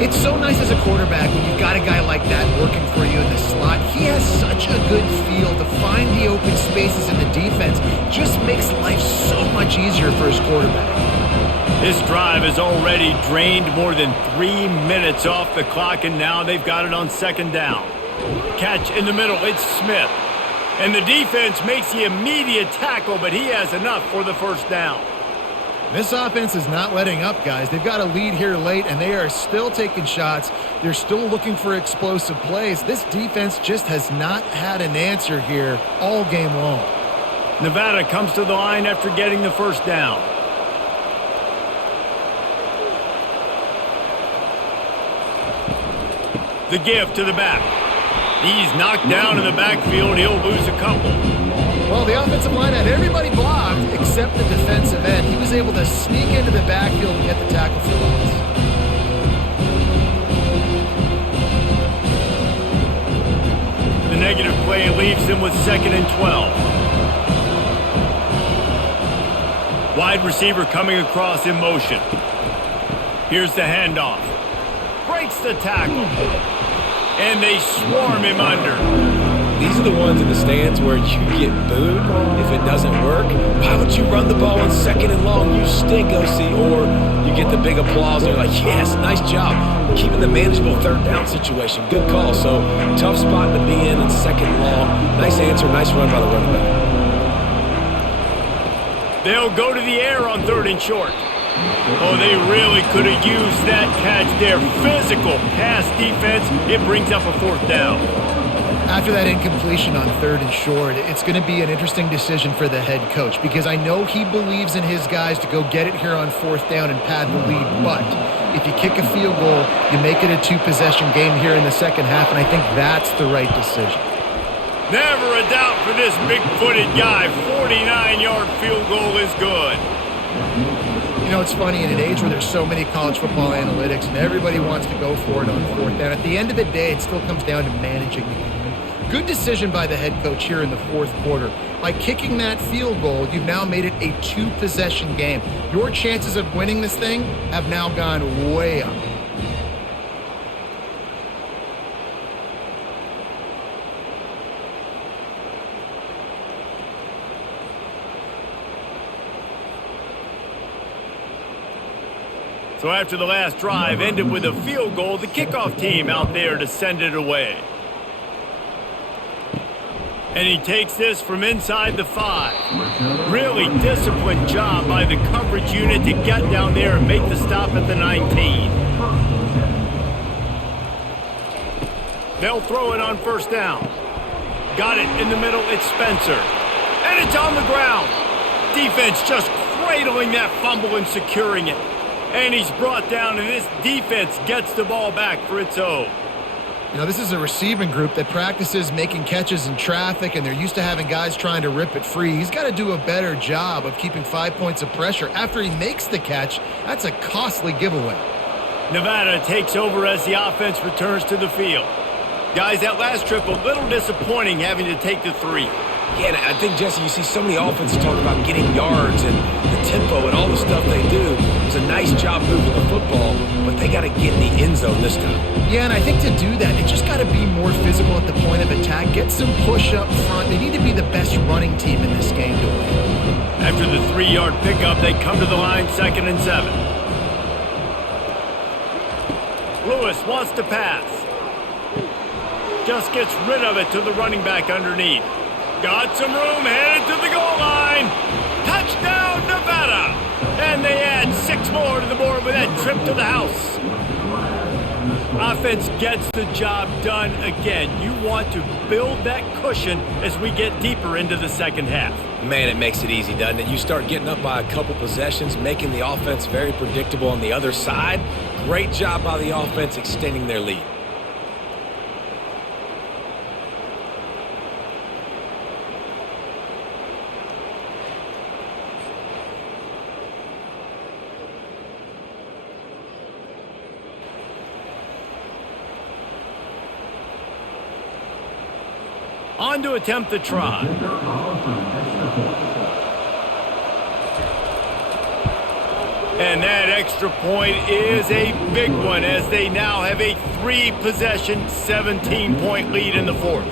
It's so nice as a quarterback when you've got a guy like that working for you in the slot. He has such a good feel to find the open spaces in the defense. Just makes life so much easier for his quarterback. This drive has already drained more than 3 minutes off the clock, and now they've got it on second down. Catch in the middle, it's Smith. And the defense makes the immediate tackle, but he has enough for the first down. This offense is not letting up, guys. They've got a lead here late, and they are still taking shots. They're still looking for explosive plays. This defense just has not had an answer here all game long. Nevada comes to the line after getting the first down. The give to the back. He's knocked down in the backfield. He'll lose a couple. Well, the offensive line had everybody blocked except the defensive end. He was able to sneak into the backfield and get the tackle for loss. The negative play leaves them with 2nd and 12. Wide receiver coming across in motion. Here's the handoff. Breaks the tackle. And they swarm him under. These are the ones in the stands where you get booed if it doesn't work. Why would you run the ball on 2nd and long? You stink, OC. Or you get the big applause and you're like, yes, nice job. Keeping the manageable 3rd down situation. Good call. So, tough spot to be in 2nd and long. Nice answer, nice run by the running back. They'll go to the air on 3rd and short. Oh, they really could have used that catch there. Physical pass defense. It brings up a 4th down. After that incompletion on 3rd and short, it's going to be an interesting decision for the head coach because I know he believes in his guys to go get it here on 4th down and pad the lead. But if you kick a field goal, you make it a 2-possession game here in the second half, and I think that's the right decision. Never a doubt for this big-footed guy. 49-yard field goal is good. You know, it's funny, in an age where there's so many college football analytics and everybody wants to go for it on 4th down, at the end of the day, it still comes down to managing the game. Good decision by the head coach here in the 4th quarter. By kicking that field goal, you've now made it a 2-possession game. Your chances of winning this thing have now gone way up. So after the last drive ended with a field goal, the kickoff team out there to send it away. And he takes this from inside the 5. Really disciplined job by the coverage unit to get down there and make the stop at the 19. They'll throw it on 1st down. Got it in the middle, it's Spencer. And it's on the ground. Defense just cradling that fumble and securing it. And he's brought down, and this defense gets the ball back for its own. You know, this is a receiving group that practices making catches in traffic, and they're used to having guys trying to rip it free. He's got to do a better job of keeping 5 points of pressure. After he makes the catch, that's a costly giveaway. Nevada takes over as the offense returns to the field. Guys, that last trip, a little disappointing having to take the 3. Yeah, and I think, Jesse, you see so many offenses talk about getting yards and the tempo and all the stuff they do. It's a nice job moving the football, but they got to get in the end zone this time. Yeah, and I think to do that, they just got to be more physical at the point of attack. Get some push up front. They need to be the best running team in this game to win. After the 3-yard pickup, they come to the line 2nd and 7. Lewis wants to pass. Just gets rid of it to the running back underneath. Got some room, headed to the goal line. Touchdown, Nevada! And they add 6 more to the board with that trip to the house. Offense gets the job done again. You want to build that cushion as we get deeper into the second half. Man, it makes it easy, doesn't it? You start getting up by a couple possessions, making the offense very predictable on the other side. Great job by the offense extending their lead. On to attempt the try. And that extra point is a big one as they now have a 3-possession, 17-point lead in the fourth.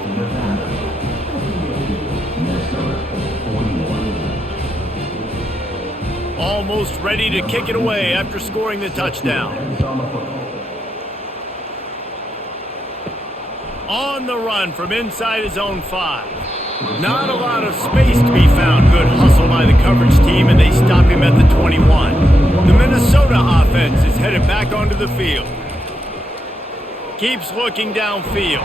Almost ready to kick it away after scoring the touchdown. On the run from inside his own 5. Not a lot of space to be found. Good hustle by the coverage team, and they stop him at the 21. The Minnesota offense is headed back onto the field. Keeps looking downfield.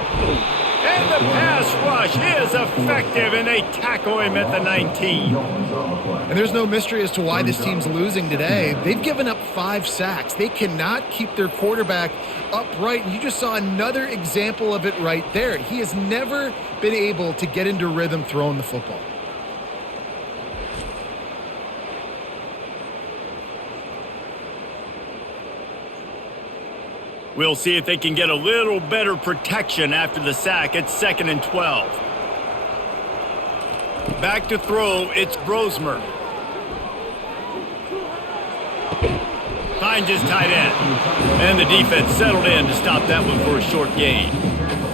And the pass rush is effective, and they tackle him at the 19. And there's no mystery as to why this team's losing today. They've given up 5 sacks. They cannot keep their quarterback upright. And you just saw another example of it right there. He has never been able to get into rhythm throwing the football. We'll see if they can get a little better protection after the sack. It's 2nd and 12. Back to throw, it's Brosmer. Finds his tight end. And the defense settled in to stop that one for a short gain.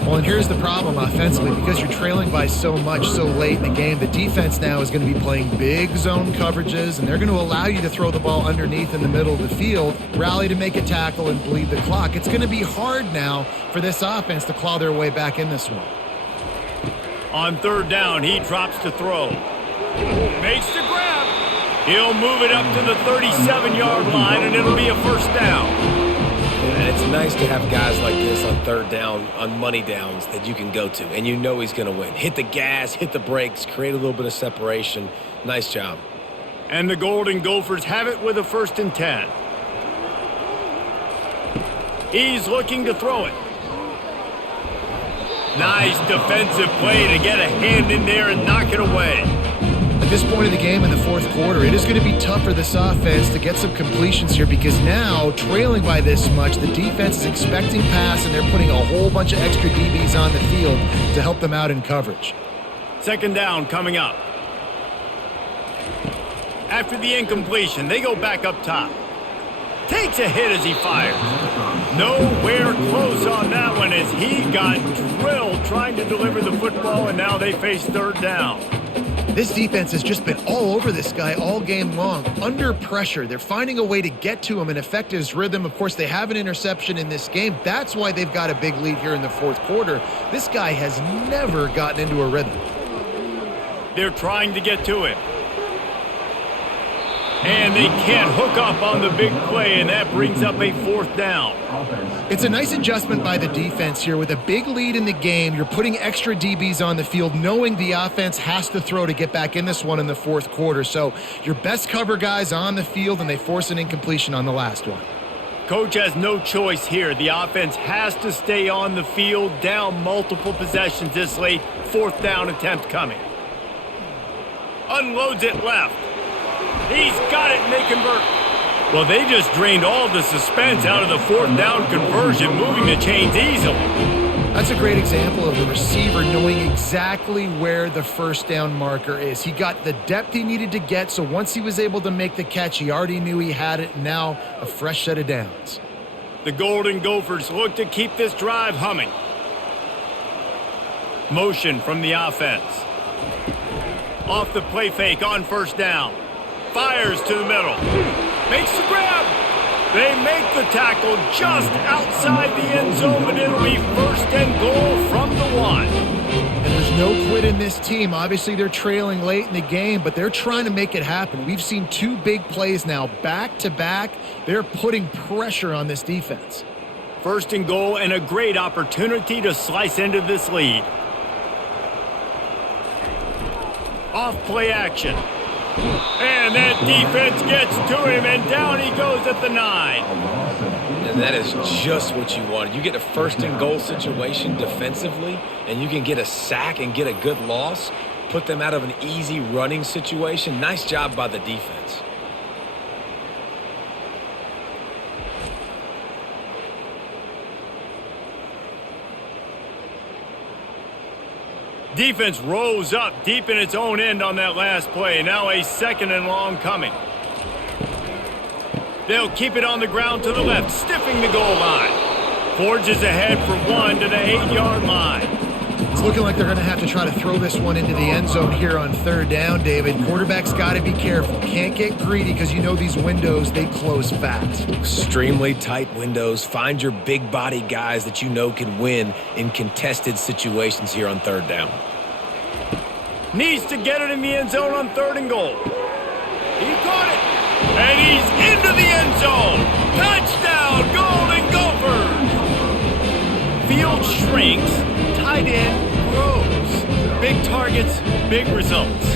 Well, and here's the problem offensively. Because you're trailing by so much so late in the game, the defense now is going to be playing big zone coverages, and they're going to allow you to throw the ball underneath in the middle of the field, rally to make a tackle, and bleed the clock. It's going to be hard now for this offense to claw their way back in this one. On 3rd down, he drops to throw. Makes the grab. He'll move it up to the 37-yard line, and it'll be a 1st down. And it's nice to have guys like this on 3rd down, on money downs that you can go to, and you know he's going to win. Hit the gas, hit the brakes, create a little bit of separation. Nice job. And the Golden Gophers have it with a 1st and 10. He's looking to throw it. Nice defensive play to get a hand in there and knock it away. At this point of the game in the 4th quarter, it is going to be tough for this offense to get some completions here because now, trailing by this much, the defense is expecting pass and they're putting a whole bunch of extra DBs on the field to help them out in coverage. 2nd down coming up. After the incompletion, they go back up top. Takes a hit as he fires. Nowhere close on that one as he got drilled trying to deliver the football, and now they face 3rd down. This defense has just been all over this guy all game long. Under pressure, they're finding a way to get to him and affect his rhythm. Of course, they have an interception in this game. That's why they've got a big lead here in the 4th quarter. This guy has never gotten into a rhythm. They're trying to get to him. And they can't hook up on the big play, and that brings up a 4th down. It's a nice adjustment by the defense here. With a big lead in the game, you're putting extra DBs on the field, knowing the offense has to throw to get back in this one in the 4th quarter. So your best cover guys on the field, and they force an incompletion on the last one. Coach has no choice here. The offense has to stay on the field, down multiple possessions this late. 4th down attempt coming. Unloads it left. He's got it, and they convert. Well, they just drained all the suspense out of the 4th down conversion, moving the chains easily. That's a great example of the receiver knowing exactly where the 1st down marker is. He got the depth he needed to get, so once he was able to make the catch, he already knew he had it. Now a fresh set of downs. The Golden Gophers look to keep this drive humming. Motion from the offense. Off the play fake on 1st down. Fires to the middle. Makes the grab. They make the tackle just outside the end zone, but it'll be 1st and goal from the 1. And there's no quit in this team. Obviously, they're trailing late in the game, but they're trying to make it happen. We've seen 2 big plays now, back-to-back. They're putting pressure on this defense. 1st and goal, and a great opportunity to slice into this lead. Off play action. And that defense gets to him, and down he goes at the 9. And that is just what you wanted. You get a first and goal situation defensively, and you can get a sack and get a good loss, put them out of an easy running situation. Nice job by the defense. Defense rose up deep in its own end on that last play. Now a 2nd and long coming. They'll keep it on the ground to the left, stiffing the goal line. Forges ahead for 1 to the 8-yard line. It's looking like they're going to have to try to throw this one into the end zone here on 3rd down, David. Quarterback's got to be careful. Can't get greedy because you know these windows, they close fast. Extremely tight windows. Find your big body guys that you know can win in contested situations here on 3rd down. Needs to get it in the end zone on 3rd and goal. He caught it. And he's into the end zone. Touchdown, Golden Gophers. Field shrinks, tight end grows. Big targets, big results.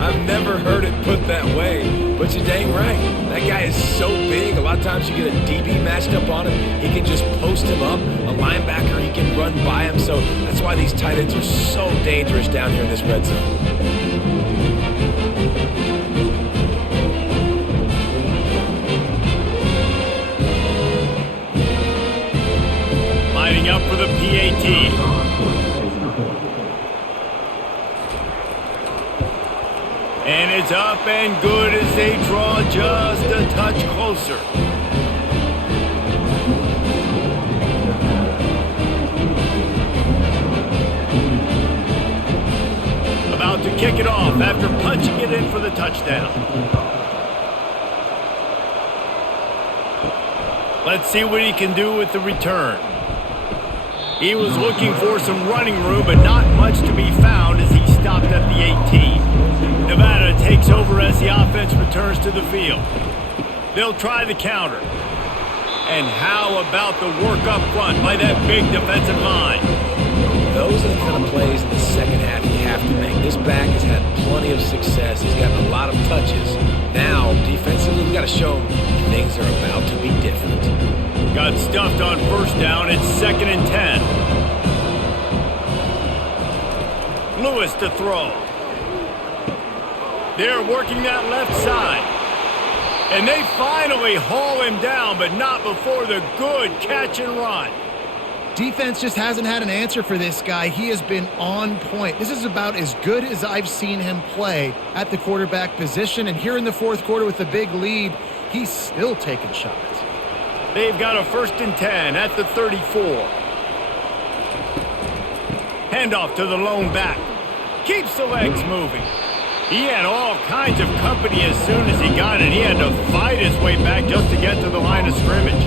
I've never heard it put that way, but you're dang right. That guy is so big, a lot of times you get a DB matched up on him. He can just post him up. A linebacker, he can run by him. So that's why these tight ends are so dangerous down here in this red zone. Lining up for the PAT. And it's up and good as they draw just a touch closer. About to kick it off after punching it in for the touchdown. Let's see what he can do with the return. He was looking for some running room, but not much to be found as he stopped at the 18. Nevada takes over as the offense returns to the field. They'll try the counter. And how about the work up front by that big defensive line? Those are the kind of plays in the second half you have to make. This back has had plenty of success. He's gotten a lot of touches. Now, defensively, we've got to show him things are about to be different. Got stuffed on 1st down. It's 2nd and 10. Lewis to throw. They're working that left side. And they finally haul him down, but not before the good catch and run. Defense just hasn't had an answer for this guy. He has been on point. This is about as good as I've seen him play at the quarterback position. And here in the 4th quarter with the big lead, he's still taking shots. They've got a 1st and 10 at the 34. Handoff to the lone back. Keeps the legs moving. He had all kinds of company as soon as he got it. He had to fight his way back just to get to the line of scrimmage.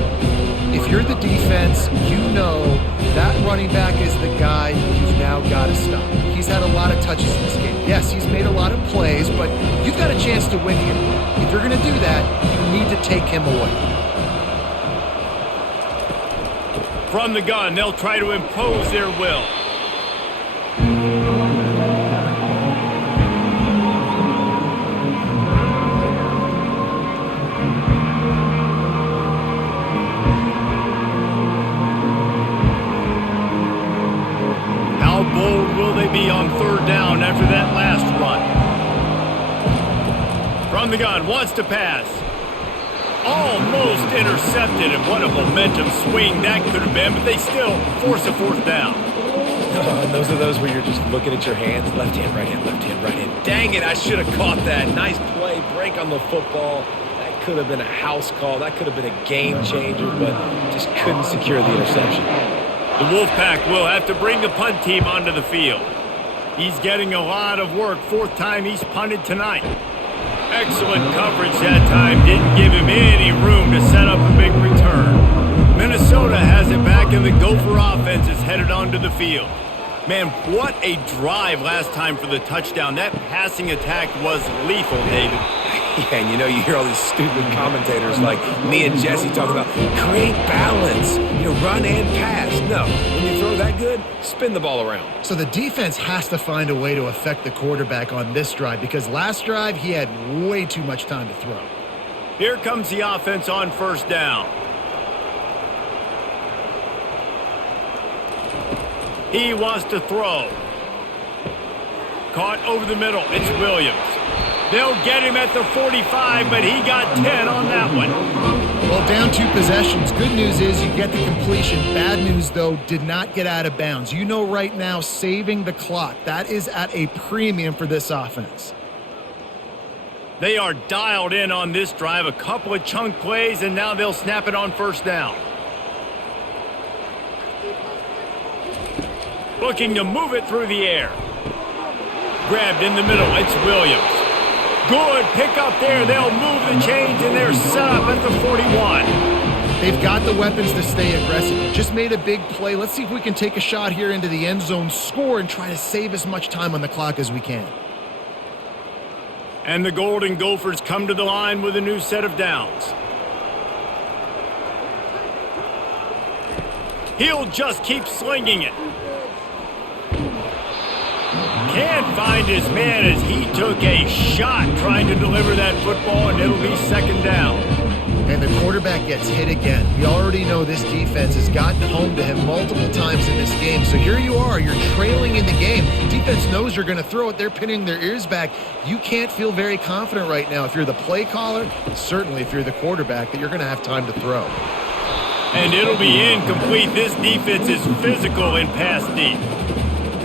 If you're the defense, you know that running back is the guy you've now got to stop. He's had a lot of touches in this game. Yes, he's made a lot of plays, but you've got a chance to win here. If you're going to do that, you need to take him away. From the gun, they'll try to impose their will. How bold will they be on 3rd down after that last run? From the gun, wants to pass. Almost intercepted, and what a momentum swing that could have been, but they still force a 4th down. And those are those where you're just looking at your hands. Left hand, right hand, left hand, right hand. Dang it, I should have caught that. Nice play, break on the football. That could have been a house call. That could have been a game changer, but just couldn't secure the interception. The Wolfpack will have to bring the punt team onto the field. He's getting a lot of work. 4th time he's punted tonight. Excellent coverage that time. Didn't give him any room to set up a big return. Minnesota has it back, and the Gopher offense is headed onto the field. Man, what a drive last time for the touchdown. That passing attack was lethal, David. Yeah, and you hear all these stupid commentators like me and Jesse talking about create balance, run and pass. No, when you throw that good, spin the ball around. So the defense has to find a way to affect the quarterback on this drive because last drive he had way too much time to throw. Here comes the offense on first down. He wants to throw. Caught over the middle. It's Williams. They'll get him at the 45, but he got 10 on that one. Well, down 2 possessions. Good news is you get the completion. Bad news, though, did not get out of bounds. Right now, saving the clock. That is at a premium for this offense. They are dialed in on this drive. A couple of chunk plays, and now they'll snap it on first down. Looking to move it through the air. Grabbed in the middle. It's Williams. Good pickup there. They'll move the chains, and they're set up at the 41. They've got the weapons to stay aggressive. Just made a big play. Let's see if we can take a shot here into the end zone, score, and try to save as much time on the clock as we can. And the Golden Gophers come to the line with a new set of downs. He'll just keep slinging it. Can't find his man as he took a shot trying to deliver that football, and it'll be second down. And the quarterback gets hit again. We already know this defense has gotten home to him multiple times in this game. So here you are. You're trailing in the game. Defense knows you're going to throw it. They're pinning their ears back. You can't feel very confident right now if you're the play caller, certainly if you're the quarterback, that you're going to have time to throw. And it'll be incomplete. This defense is physical in pass deep.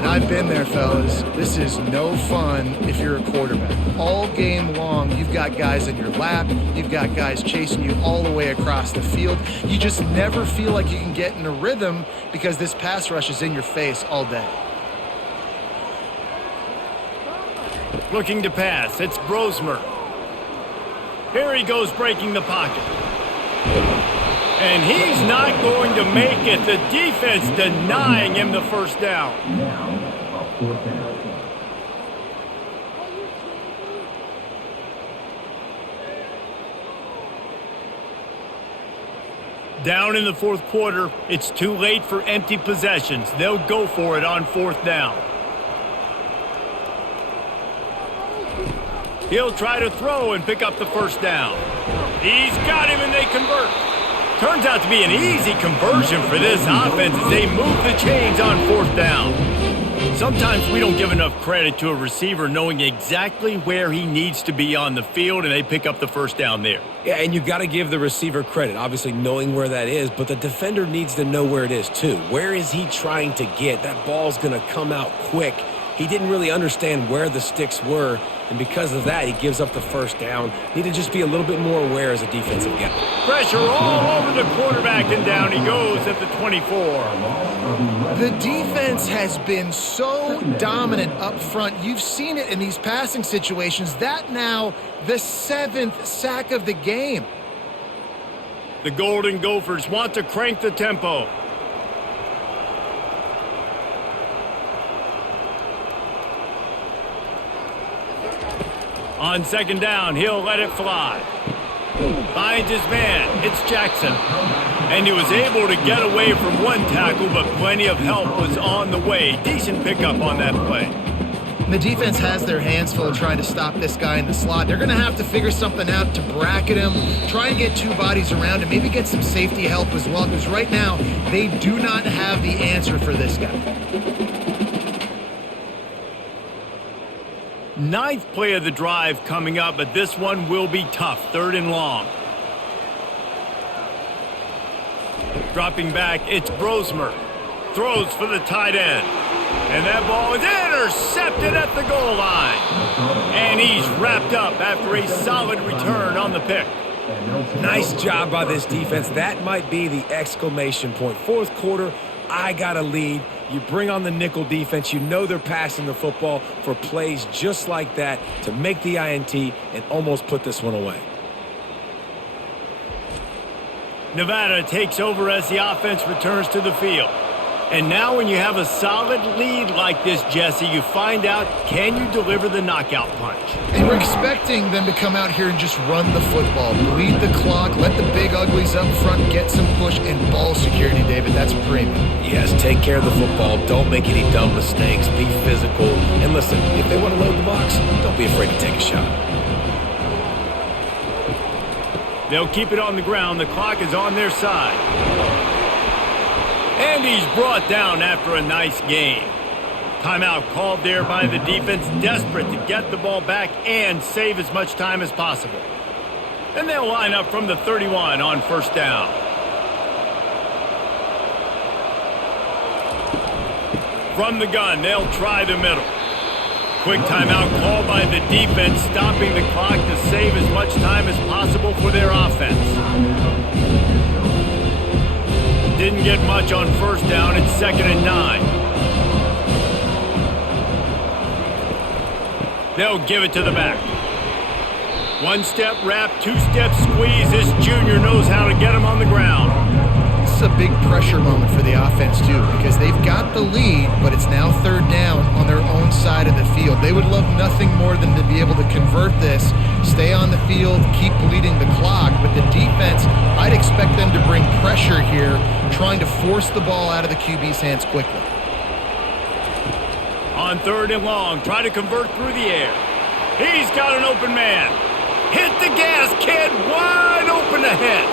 And I've been there, fellas. This is no fun if you're a quarterback. All game long, you've got guys in your lap. You've got guys chasing you all the way across the field. You just never feel like you can get in a rhythm because this pass rush is in your face all day. Looking to pass. It's Brosmer. Here he goes breaking the pocket. And he's not going to make it. The defense denying him the first down. Down in the fourth quarter, it's too late for empty possessions. They'll go for it on fourth down. He'll try to throw and pick up the first down. He's got him and they convert. Turns out to be an easy conversion for this offense as they move the chains on fourth down. Sometimes we don't give enough credit to a receiver knowing exactly where he needs to be on the field, and they pick up the first down there. Yeah, and you got to give the receiver credit, obviously knowing where that is, but the defender needs to know where it is too. Where is he trying to get? That ball's going to come out quick. He didn't really understand where the sticks were, and because of that, he gives up the first down. Need to just be a little bit more aware as a defensive guy. Pressure all over the quarterback, and down he goes at the 24. The defense has been so dominant up front. You've seen it in these passing situations. That now the 7th sack of the game. The Golden Gophers want to crank the tempo. On second down, he'll let it fly. Finds his man. It's Jackson. And he was able to get away from one tackle, but plenty of help was on the way. Decent pickup on that play. The defense has their hands full trying to stop this guy in the slot. They're going to have to figure something out to bracket him, try and get 2 bodies around him, maybe get some safety help as well, because right now they do not have the answer for this guy. 9th play of the drive coming up, but this one will be tough. 3rd and long. Dropping back, it's Brosmer. Throws for the tight end. And that ball is intercepted at the goal line. And he's wrapped up after a solid return on the pick. Nice job by this defense. That might be the exclamation point. 4th quarter, I got a lead. You bring on the nickel defense. You know they're passing the football for plays just like that to make the INT and almost put this one away. Nevada takes over as the offense returns to the field. And now when you have a solid lead like this, Jesse, you find out, can you deliver the knockout punch? And we're expecting them to come out here and just run the football, bleed the clock, let the big uglies up front get some push and ball security, David. That's premium. Yes, take care of the football. Don't make any dumb mistakes. Be physical. And listen, if they want to load the box, don't be afraid to take a shot. They'll keep it on the ground. The clock is on their side. And he's brought down after a nice gain. Timeout called there by the defense, desperate to get the ball back and save as much time as possible. And they'll line up from the 31 on first down. From the gun, they'll try the middle. Quick timeout called by the defense, stopping the clock to save as much time as possible for their offense. Didn't get much on first down. It's 2nd and 9. They'll give it to the back. One-step wrap, two-step squeeze. This junior knows how to get him on the ground. This is a big pressure moment for the offense, too, because they've got the lead, but it's now 3rd down on their own side of the field. They would love nothing more than to be able to convert this, stay on the field, keep bleeding the clock. But the defense, I'd expect them to bring pressure here, trying to force the ball out of the QB's hands quickly. On 3rd and long, try to convert through the air. He's got an open man. Hit the gas, kid, wide open ahead.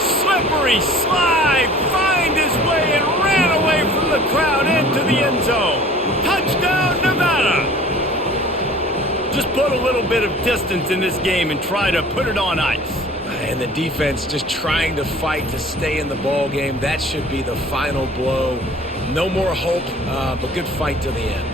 Slippery slide, find his way and ran away from the crowd into the end zone. Touchdown, Nevada! Just put a little bit of distance in this game and try to put it on ice. And the defense just trying to fight to stay in the ball game. That should be the final blow. No more hope, but good fight to the end.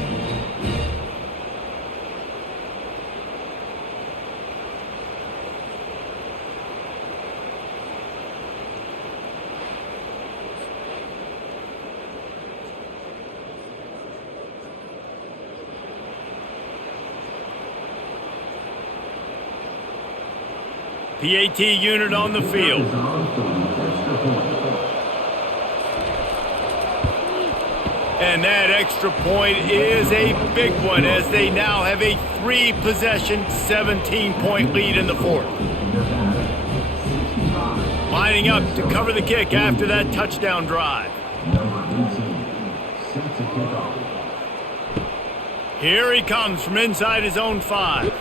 PAT unit on the field. And that extra point is a big one as they now have a 3-possession, 17-point lead in the 4th. Lining up to cover the kick after that touchdown drive. Here he comes from inside his own 5.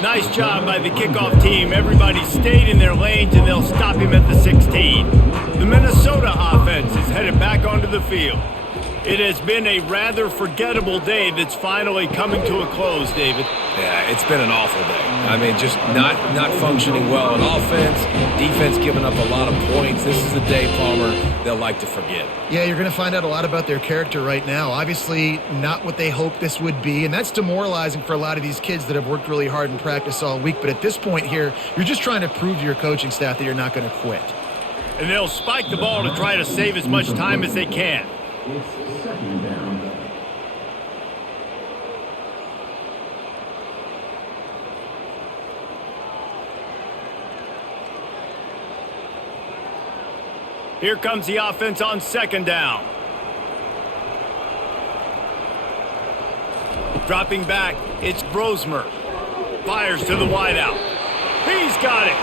Nice job by the kickoff team. Everybody stayed in their lanes, and they'll stop him at the 16. The Minnesota offense is headed back onto the field. It has been a rather forgettable day that's finally coming to a close, David. Yeah, it's been an awful day. I mean, just not functioning well on offense, defense giving up a lot of points. This is the day, Palmer, they'll like to forget. Yeah, you're going to find out a lot about their character right now. Obviously, not what they hoped this would be, and that's demoralizing for a lot of these kids that have worked really hard in practice all week. But at this point here, you're just trying to prove to your coaching staff that you're not going to quit. And they'll spike the ball to try to save as much time as they can. It's 2nd down. Here comes the offense on 2nd down. Dropping back, it's Brosmer. Fires to the wideout. He's got it.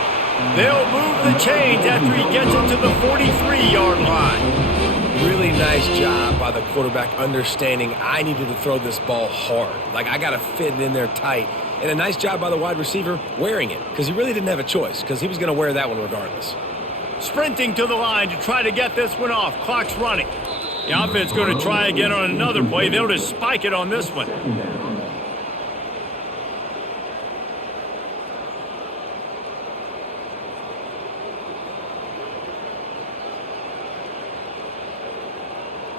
They'll move the chains after he gets it to the 43-yard line. Really nice job by the quarterback understanding I needed to throw this ball hard. Like, I got to fit it in there tight. And a nice job by the wide receiver wearing it, because he really didn't have a choice, because he was going to wear that one regardless. Sprinting to the line to try to get this one off. Clock's running. The offense going to try again on another play. They'll just spike it on this one.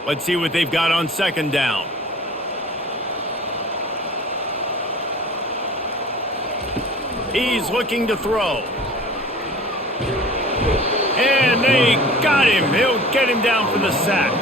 Let's see what they've got on 2nd down. He's looking to throw. And they got him. He'll get him down for the sack.